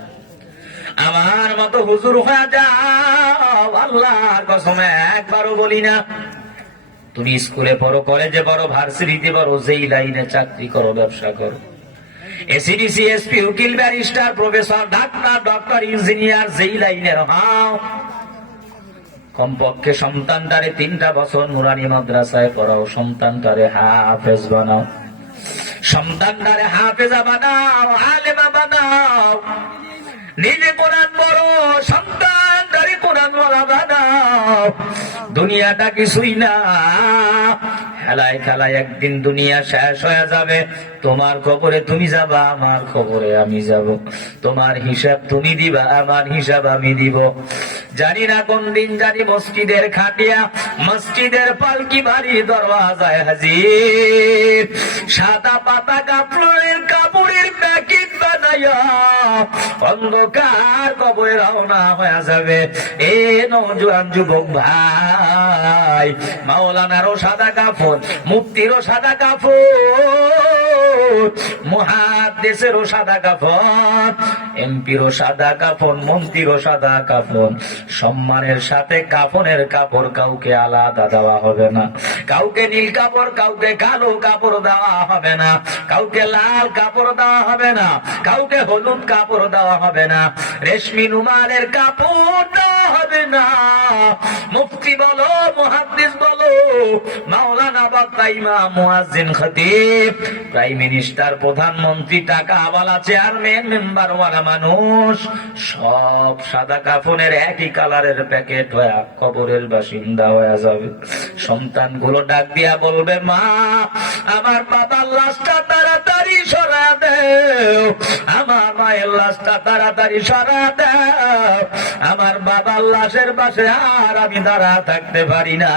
আমার মতো হুজুর হয়ে যাও, আল্লাহর কসমে একবারও বলি না। তুমি স্কুলে পড়ো, কলেজে পড়ো, ভার্সিটিতে পড়ো, যেই লাইনে চাকরি করো, ব্যবসা করো, এসিডিসি, এসপি, উকিল, barrister, professor, doctor, doctor, engineer, যেই লাইনের হও, কমপক্ষে সন্তানটারে 3টা বছর নুরানি মাদ্রাসায় পড়াও, সন্তানটারে হাফেজ বানাও, সন্তানটারে হাফেজা বানাও, আলেমা বানাও, নিজে কোরআন পড়ো, সন্তানটারে কোরআন ওয়ালা বানাও। দুনিয়াটা কিছুই না, খেলায় খেলায় একদিন দুনিয়া শেষ হয়ে যাবে। তোমার খবরে তুমি যাবা, আমার খবরে আমি যাব। তোমার হিসাব তুমি দিবা, আমার হিসাব আমি দিব। জানি না কোন দিন, জানি মসজিদের খাটিয়া, মসজিদের পালকি বাড়ি দরওয়াজায় হাজির, সাদা পাতা কাপড়ের প্যাকেট বানাইয়া অন্ধকার কবরে রওনা হয়ে যাবে। এ নওজোয়ান যুবক ভাই, মাওলানারও সাদা কাফন, মুফতিরও সাদা কাফন, মুহাদ্দিসেরও সাদা কাফন, এমপিরও সাদা কাফন, মন্ত্রীরও সাদা কাফন। সম্মানের সাথে কাফনের কাপড় কাউকে আলাদা দেওয়া হবে না। কাউকে নীল কাপড়, কাউকে কালো কাপড় দেওয়া হবে না, কাউকে লাল কাপড় দেওয়া হবে না, কাউকে হলুদ কাপড় দেওয়া হবে না, রেশমি রুমালের কাপড় দেওয়া হবে না। মুফতি বলো, মুহাদ্দিস বলো, মাওলানা, বক্তা, ইমাম, মুয়াজ্জিন, খতিব, প্রাইম মিনিস্টার, প্রধানমন্ত্রী, টাকাওয়ালা, চেয়ারম্যান, মেম্বারওয়ালা মানুষ, সব সাদা কাফনের একই কালারের প্যাকেট হয়ে কবরের বাসিন্দা হয়ে যাবে। সন্তানগুলো ডাক দিয়া বলবে, মা, আমার বাবার লাশটা তাড়াতাড়ি সরা দেও, আমার মায়ের লাশটা তাড়াতাড়ি সরা দেও, আমার বাবার লাশের পাশে আর আমি দাঁড়া থাকতে পারি না,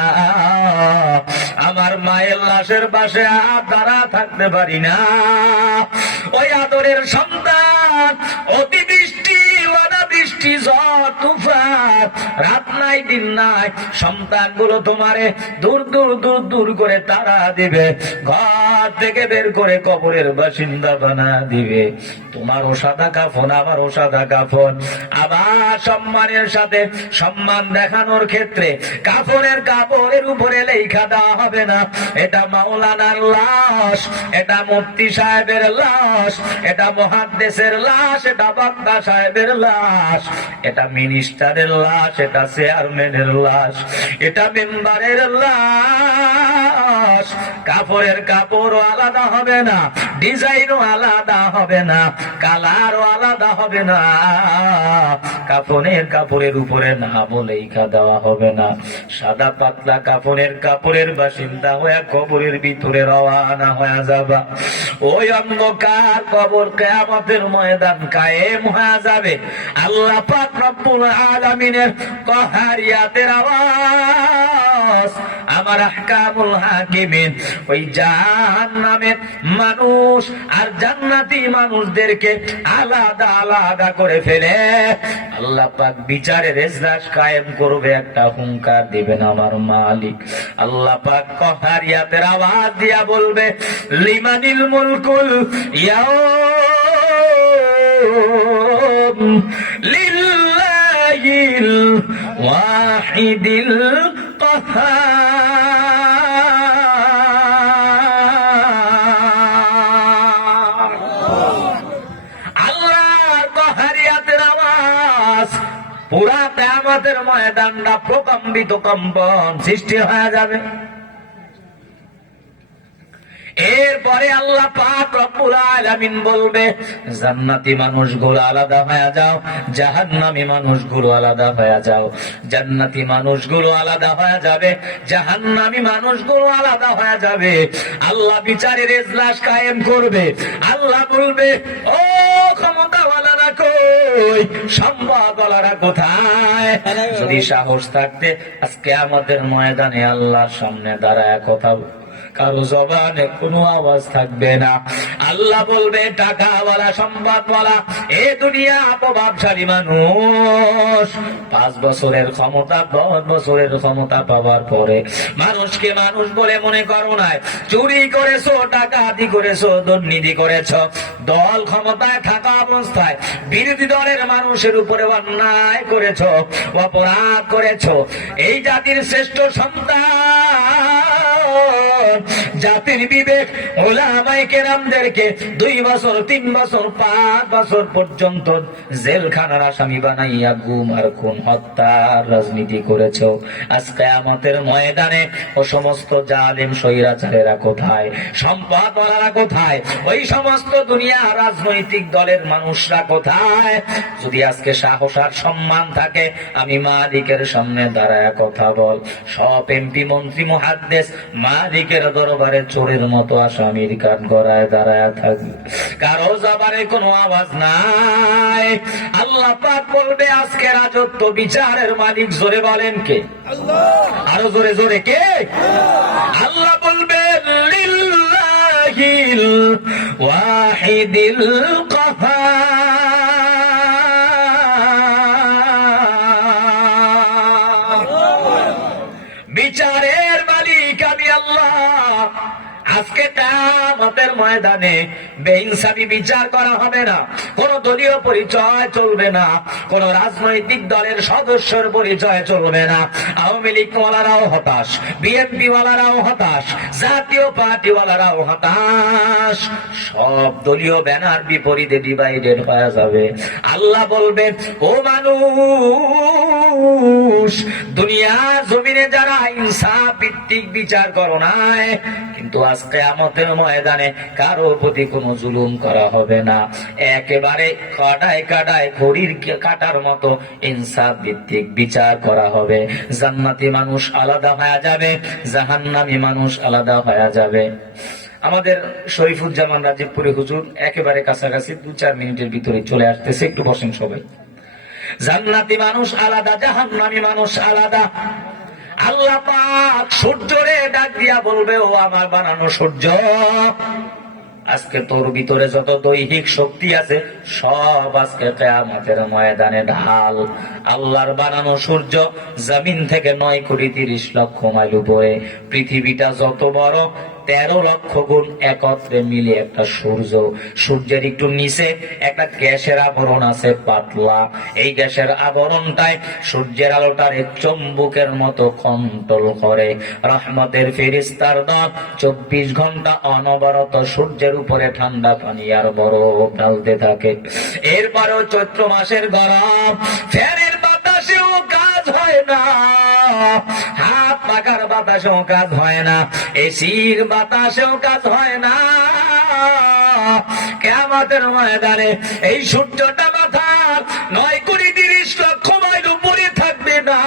আমার মায়ের লাশের পাশে আর দাঁড়া থাকতে পারি না। ওই আদরের সন্তান অতিবৃষ্টি, অনাবৃষ্টি, ঝড়, তুফান, রাত নাই দিন নাই, সন্তানগুলো তোমারে দূর দূর দূর দূর করে তাড়া দিবে, ঘর থেকে বের করে কবরের বাসিন্দা বানা দিবে। তোমারও সাদা কাফন, আমারও সাদা কাফন। আবার সম্মানের সাথে সম্মান দেখানোর ক্ষেত্রে কাফনের কাপড়ের উপরে লেখা দেওয়া হবে না, এটা মাওলানার লাশ, এটা মুফতি সাহেবের লাশ, এটা মুহাদ্দিসের লাশ, এটা বক্তা সাহেবের লাশ, এটা মিনিস্টারের লাশ, এটা চেয়ারম্যানের লাশ, এটা মেম্বারের লাশ। কাপড়ের কাপড়ও আলাদা হবে না, ডিজাইনও আলাদা হবে না, কালারও আলাদা হবে না, কাফনের কাপড়ের উপরে না বলে লেখা দেওয়া হবে না। সাদা পাতলা কাফনের কাপড়ের বাসিন্দা হয়ে কবরের ভিতরে রওনা হয়ে যাবা। ওই অন্ধকার কবর কিয়ামতের ময়দান কায়েম হয়ে যাবে। আল্লাহ পাক রব্বুল আলামিনের কহারিয়াতের আওয়াজ, আমার আহকামুল হাকিমিন ওই জাহান্নামের মানুষ আর জান্নাতি মানুষদেরকে আলাদা আলাদা করে ফেলে আল্লাহ পাক বিচারের এজলাস কায়েম করবে। একটা হুঙ্কার দিবেন, আমার মালিক আল্লাহ পাক কহারিয়াতের আওয়াজ দিয়া বলবে, লিমানিল মুলকুল ইয়াউম লিল্লাহিল ওয়াহিদিল কাহ্হার। আল্লাহর কহারিয়াতের আওয়াজ, পুরা কিয়ামতের ময়দানটা প্রকম্পিত, কম্পন সৃষ্টি হয়ে যাবে। এরপরে আল্লাহ পাক রব্বুল আলামিন বলবে, জান্নাতি মানুষগুলো আলাদা হয়ে যাও, জাহান্নামী মানুষগুলো আলাদা হয়ে যাও। জান্নাতি মানুষগুলো আলাদা হয়ে যাবে, জাহান্নামী মানুষগুলো আলাদা হয়ে যাবে। আল্লাহ বিচারের এজলাস কায়েম করবে। আল্লাহ বলবে, ও ক্ষমতাওয়ালারা কই, সম্পদওয়ালারা কোথায়? যদি সাহস থাকতে আজকে আমাদের ময়দানে আল্লাহর সামনে দাঁড়ায় কারো জবানে কোনো আওয়াজ থাকবে না। আল্লাহ বলবে টাকাওয়ালা সম্পদওয়ালা এ দুনিয়া প্রভাবশালী মানুষ 5 বছরের ক্ষমতা 10 বছরের ক্ষমতা পাওয়ার পরে মানুষকে মানুষ বলে মনে করো না। চুরি করেছো, ডাকাতি করেছো, দুর্নীতি করেছো, দল ক্ষমতায় থাকা অবস্থায় বিরোধী দলের মানুষের উপরে অন্যায় করেছো, অপরাধ করেছো। এই জাতির শ্রেষ্ঠ সন্তান, জাতির বিবেক ওলামায়ে কেরামদেরকে 2 বছর 3 বছর 5 বছর পর্যন্ত জেলখানার আসামি বানাইয়া গুম আর খুন হত্যার রাজনীতি করেছো। আজ কিয়ামতের ময়দানে ও সমস্ত জালেম স্বৈরাচারেরা কোথায়? সম্পদওয়ালারা কোথায়? ওই সমস্ত দুনিয়া রাজনৈতিক দলের মানুষরা কোথায়? যদি আজকে সাহস আর সম্মান থাকে, আমি মালিকের সামনে দাঁড়ায় কথা বল। সব এমপি মন্ত্রী মুহাদ্দিস মালিকের দরবারে চোরের মতো আসামির কাঠ গড়ায় দাঁড়ায় থাকবে, কারো জবানে কোনো আওয়াজ নাই। আল্লাহ পাক বলবে আজকে রাজত্ব বিচারের মালিক জোরে বলেন কে? আল্লাহ। আরো জোরে জোরে কে? আল্লাহ বলবে লিল্লাহিল ওয়াহিদিল কাহ্হার। বিচারের মালিক আমি আল্লাহ। আজকে কিয়ামতের ময়দানে বেইনসাফি বিচার করা হবে না, কোন দলীয় পরিচয় চলবে না, কোন রাজনৈতিক দলের সদস্যের পরিচয় চলবে না। আওয়ামী লীগ ওয়ালারাও হতাশ, বিএনপি ওয়ালারাও হতাশ, জাতীয় পার্টি ওয়ালারাও হতাশ। সব দলীয় ব্যানার বিপরীতে ডিভাইডেড হয়ে যাবে। আল্লাহ বলবেন ও মানুষ, দুনিয়ার জমিনে যারা ইনসাফ ভিত্তিক বিচার করো নাই, কিন্তু আজ কিয়ামতের ময়দানে কারো প্রতি কোনো জুলুম করা হবে না। একেবারে কাটায় কাটায় ঘড়ির কাটার মতো ইনসাফ ভিত্তিক বিচার করা হবে। জান্নাতি মানুষ আলাদা হয়ে যাবে, জাহান্নামী মানুষ আলাদা হয়ে যাবে। আমাদের শরীফুজ্জামান রাজীবপুরি হুজুর একেবারে কাছাকাছি 2-4 মিনিটের ভিতরে চলে আসতেছে, একটু বসেন সবাই। জান্নাতি মানুষ আলাদা, জাহান্নামী মানুষ আলাদা। আল্লাহ পাক সূর্যরে ডাক দিয়া বলবে ও আমার বানানো সূর্য, আজকে তোর ভিতরে যত দৈহিক শক্তি আছে সব আজকে কিয়ামতের ময়দানে ঢাল। আল্লাহর বানানো সূর্য জমিন থেকে 9,30,00,000 মাইল উপরে। পৃথিবীটা যত বড় 13 লক্ষ গুণ একত্রে মিলে একটা সূর্য। সূর্যের একটু নিচে একটা গ্যাসের আবরণ আছে পাতলা। এই গ্যাসের আবরণটাই সূর্যের আলোটারে চুম্বকের মতো কন্ট্রোল করে। রহমতের ফেরেশতার দল 24 ঘন্টা অনবরত সূর্যের উপরে ঠান্ডা পানি আর বরফ ঢালতে থাকে। এরপরেও চৈত্র মাসের গরম, ফ্যানের বাতাসেও কাজ হয় না, হাত পাখার বাতাসেও কাজ হয় না, এসির বাতাসেও কাজ হয় না। কিয়ামতের ময়দানে এই সূর্যটা মাথার 9,30,00,000 মাইল উপরে থাকবে না।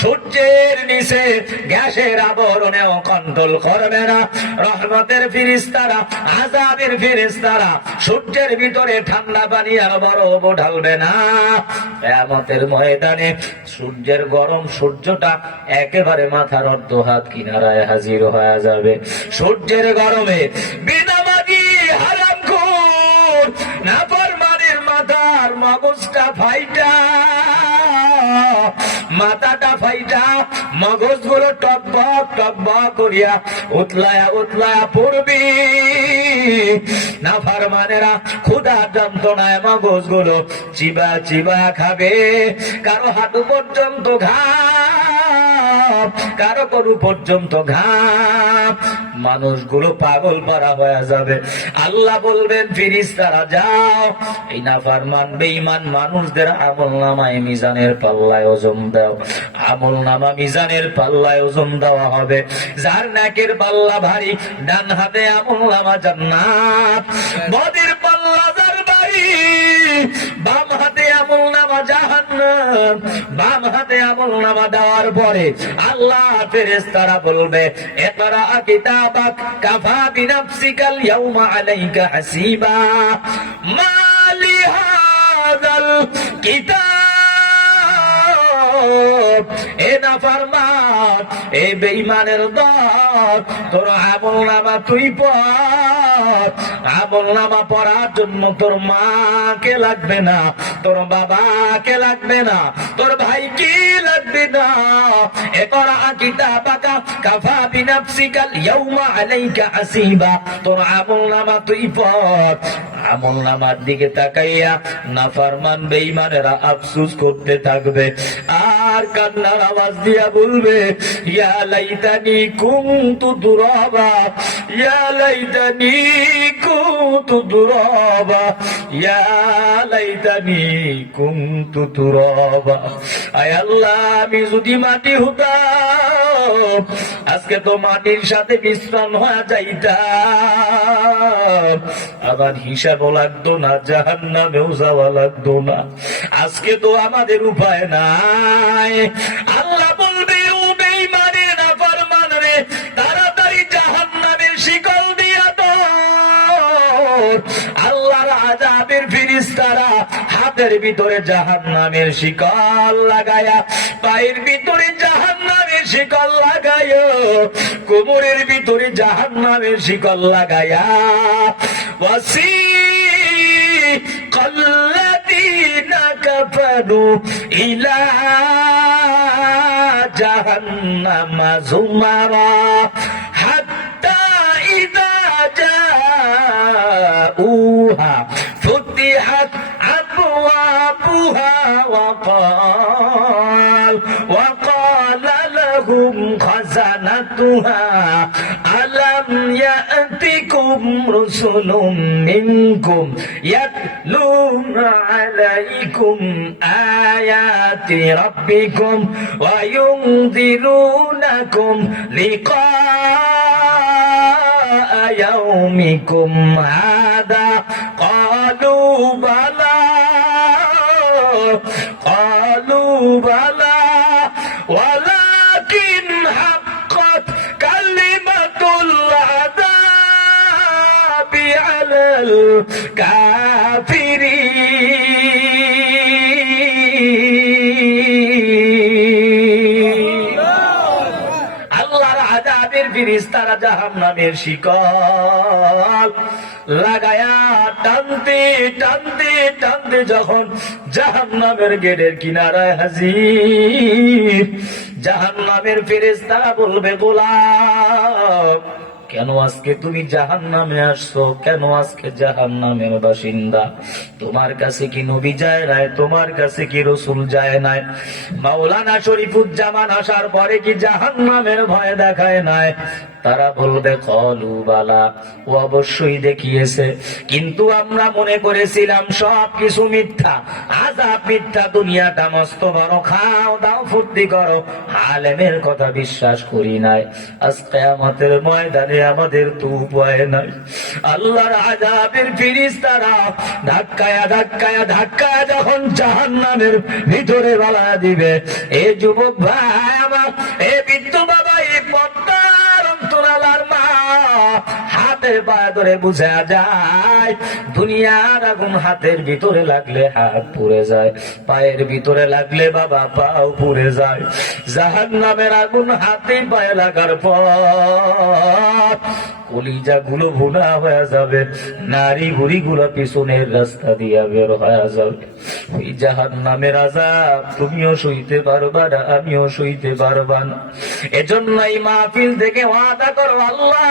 সূর্যের নিচে গ্যাসের আবরণেও কন্ট্রোল করবে না। রহমতের ফেরেশতারা, আযাবের ফেরেশতারা সূর্যের ভিতরে ঠান্ডা পানি আর বরফ ঢালবে না। কিয়ামতের ময়দানে সূর্যের গরম সূর্যটা একেবারে মাথার অর্ধ হাত কিনারায় হাজির হয়ে যাবে। সূর্যের গরমে বেনামাজি হারামখোর নাফরমানের মাথার মগজটা ফাইটা, মাথাটা ফাইটা মগজ গুলো টকবক টকবক করিয়া উতলায়া উতলায়া পড়বি। নাফরমানেরা ক্ষুধা যন্ত্রণায় মগজ গুলো চিবা চিবা খাবে। কারো হাঁটু পর্যন্ত ঘাম, কারো গরু পর্যন্ত ঘাম। মানুষগুলো পাগল পারা হয়ে যাবে। আল্লাহ বলবেন ফেরেশতারা যাও, এই নাফরমান বেঈমান মানুষদের আমলনামায় মিজানের পাল্লায় ওজন দাও। আমলনামা মিজানের পাল্লায় ওজন দেওয়া হবে। যার নাকের পাল্লা ভারী ডান হাতে আমলনামা জান্নাত, বদের পাল্লা যার ভারী বাম হাতে আমলনামা জাহান্নাম। বাম হাতে আমলনামা দেওয়ার পরে আল্লাহ ফেরেশতারা বলবে ইকরা কিতাবাক কাফা বিনাফসিকাল ইয়াউমা আলাইকা হাসিবা মা লিহাযাল কিতাব এ নাফরমান, এ বেঈমানের দল, তোর আমলনামা তুই পড়। আমলনামা পড়ার জন্য তোর মাকে লাগবে না, তোর বাবাকে লাগবে না, তোর ভাইকে লাগবে না। ইকরা কিতাবাকা কাফা বিনাফসিকাল ইয়াউমা আলাইকা হাসিবা। তোর আমলনামা তুই পড়। আমলনামার দিকে তাকাইয়া নাফরমান বেঈমানেরা আফসোস করতে থাকবে আর কান্নার আওয়াজ দিয়া বলবে, ইয়া লাইতানি কুনতু তুরাবা, ইয়া লাইতানি কুনতু তুরাবা, ইয়া লাইতানি কুনতু তুরাবা। আয় আল্লাহ, আমি যদি মাটি হতাম, আজকে তো মাটির সাথে বিশ্রাম হয়ে যাইতাম, আবার হিসাবও লাগতো না, জাহান্নামেও যাওয়া লাগতো না। আজকে তো আমাদের উপায় নাই। আল্লাহ বলবে, ও বেঈমানের নাফরমান রে, তাড়াতাড়ি জাহান্নামের শিকল দিয়া ধর। আল্লাহর আযাবের ফেরেশতারা হাতের ভিতরে জাহান্নামের শিকল লাগায়া, পায়ের ভিতরে জাহান্নামের শিকল লাগায়া, কোমরের ভিতরে জাহান্নামের শিকল লাগায়া, ওয়াসিকাল্লাযীনা কাফারু ইলা জাহান্নামা যুমারা হাত্তা ইযা জাউহা ফুতিহাত আবওয়াবুহা ওয়াকালা লাহুম খাযানাতুহা আলাম ইয়াতিকুম রুসুলুম মিনকুম ইয়াতলুনা আলাইকুম আয়াতি রাব্বিকুম ওয়া ইউনযিরুনাকুম লিকা ইয়াউমিকুম হাদা। ক্বালু বালা, ক্বালু বালা ওয়ালাকিন হাক্কাত কালিমাতুল আযাবি আলাল কাফিরিন। আল্লাহর আযাবের ফেরেশতারা জাহান্নামের শিকল লাগায়া টানতে টানতে টানতে যখন জাহান্নামের গেটের কিনারায় হাজির, জাহান্নামের ফেরেশতারা বলবে, গোলাম, কেন আজকে তুমি জাহান্নামে আসছো? কেন আজকে জাহান্নামের বাসিন্দা? তোমার কাছে কি নবী যায় নাই? তোমার কাছে কি রসুল যায় নাই? মাওলানা শরীফুজ্জামান আসার পরে কি জাহান্নামের ভয় দেখায় নাই? তারা বলবে, ক্বালু বালা, ও অবশ্যই দেখিয়েছে, কিন্তু আমরা মনে করেছিলাম সব কিছু মিথ্যা, আযাব মিথ্যা, দুনিয়াটা মস্ত বড়, খাও দাও ফুর্তি করো, আলেমের কথা বিশ্বাস করি নাই। আজ কিয়ামতের ময়দানে আমাদের তো উপায় নাই। আল্লাহর আযাবের ফেরেশতারা ধাক্কায়া ধাক্কায়া ধাক্কায়া যখন জাহান্নামের ভিতরে বালা দিবে, এ যুবক ভাই আমার, এ বৃদ্ধ বাবা, এই পদ্মার অন্তরালার মা, হাতের পায়ে ধরে বুঝা যায় দুনিয়ার আগুন হাতের ভিতরে লাগলে হাত পুড়ে যায়, পায়ের ভিতরে লাগলে বাবা পাও পুড়ে যায়। জাহান্নামের আগুন হাতে পায়ে লাগার পর কলিজা গুলো ভুনা হয়ে যাবে, নারী বুড়ি গুলো পিছনের রাস্তা দিয়া বের হয়ে যাবে। ওই জাহান্নামের আযাব তুমিও সইতে পারবা না, আমিও সইতে পারবা না। এজন্য এই মাহফিল থেকে ওয়াদা করো, আল্লাহ,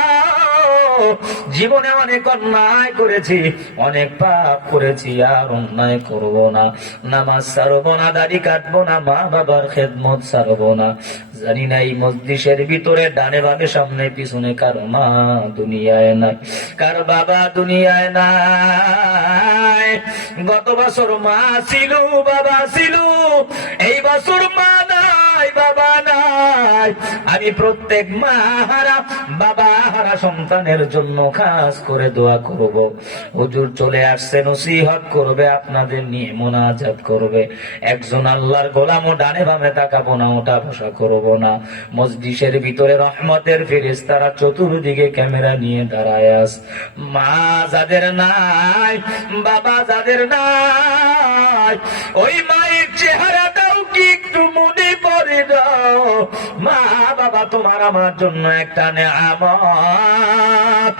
জীবনে অনেক অন্যায় করেছি, অনেক পাপ করেছি, আর অন্যায় করব না। নামাজ ছাড়বো না, দাড়ি কাটবো না, মা বাবার খেদমত ছাড়বো না। জানি না এই মজলিসের ভিতরে ডানে বামে সামনে পিছনে কারো মা দুনিয়ায় নাই, কার বাবা দুনিয়ায় নাই। গত বছর মা ছিল, বাবা ছিল, এই বছর মা নাই, বাবা নাই। আমি প্রত্যেক মা হারা বাবা হারা সন্তানের জন্য খাস করে দোয়া করব। হুজুর চলে আসছে, নসিহত করবে, আপনাদের নিয়ে মোনাজাত করবে। একজন আল্লাহর গোলামও ডানে বামে তাকাবো না, ওটা বসা করবো না। মজলিসের ভিতরে রহমতের ফেরেশতারা চতুর্দিকে ক্যামেরা নিয়ে দাঁড়ায় আছে। মা যাদের নাই, বাবা যাদের নাই, ওই মায়ের চেহারাটাও কি একটু মনে মা বাবা তোমার আমার জন্য একটা নেয়ামত।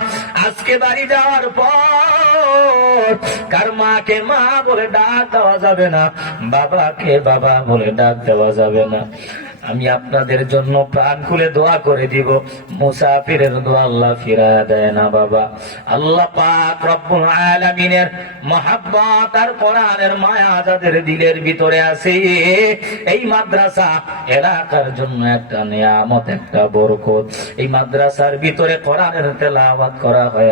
আজকে বাড়ি যাওয়ার পর কার মাকে মা বলে ডাক দেওয়া যাবে না, বাবাকে বাবা বলে ডাক দেওয়া যাবে না। আমি আপনাদের জন্য প্রাণ খুলে দোয়া করে দিব, মুসাফিরের দোয়া আল্লাহ ফিরা দেয় না বাবা। আল্লাহ পাক রব্বুল আলামিনের মহব্বত আর কোরআনের মায়া যাদের দিলের ভিতরে আছে, এই মাদ্রাসা এলাকার জন্য একটা নিয়ামত, একটা বরকত। এই মাদ্রাসার ভিতরে কোরআনের তেলাওয়াত করা হয়,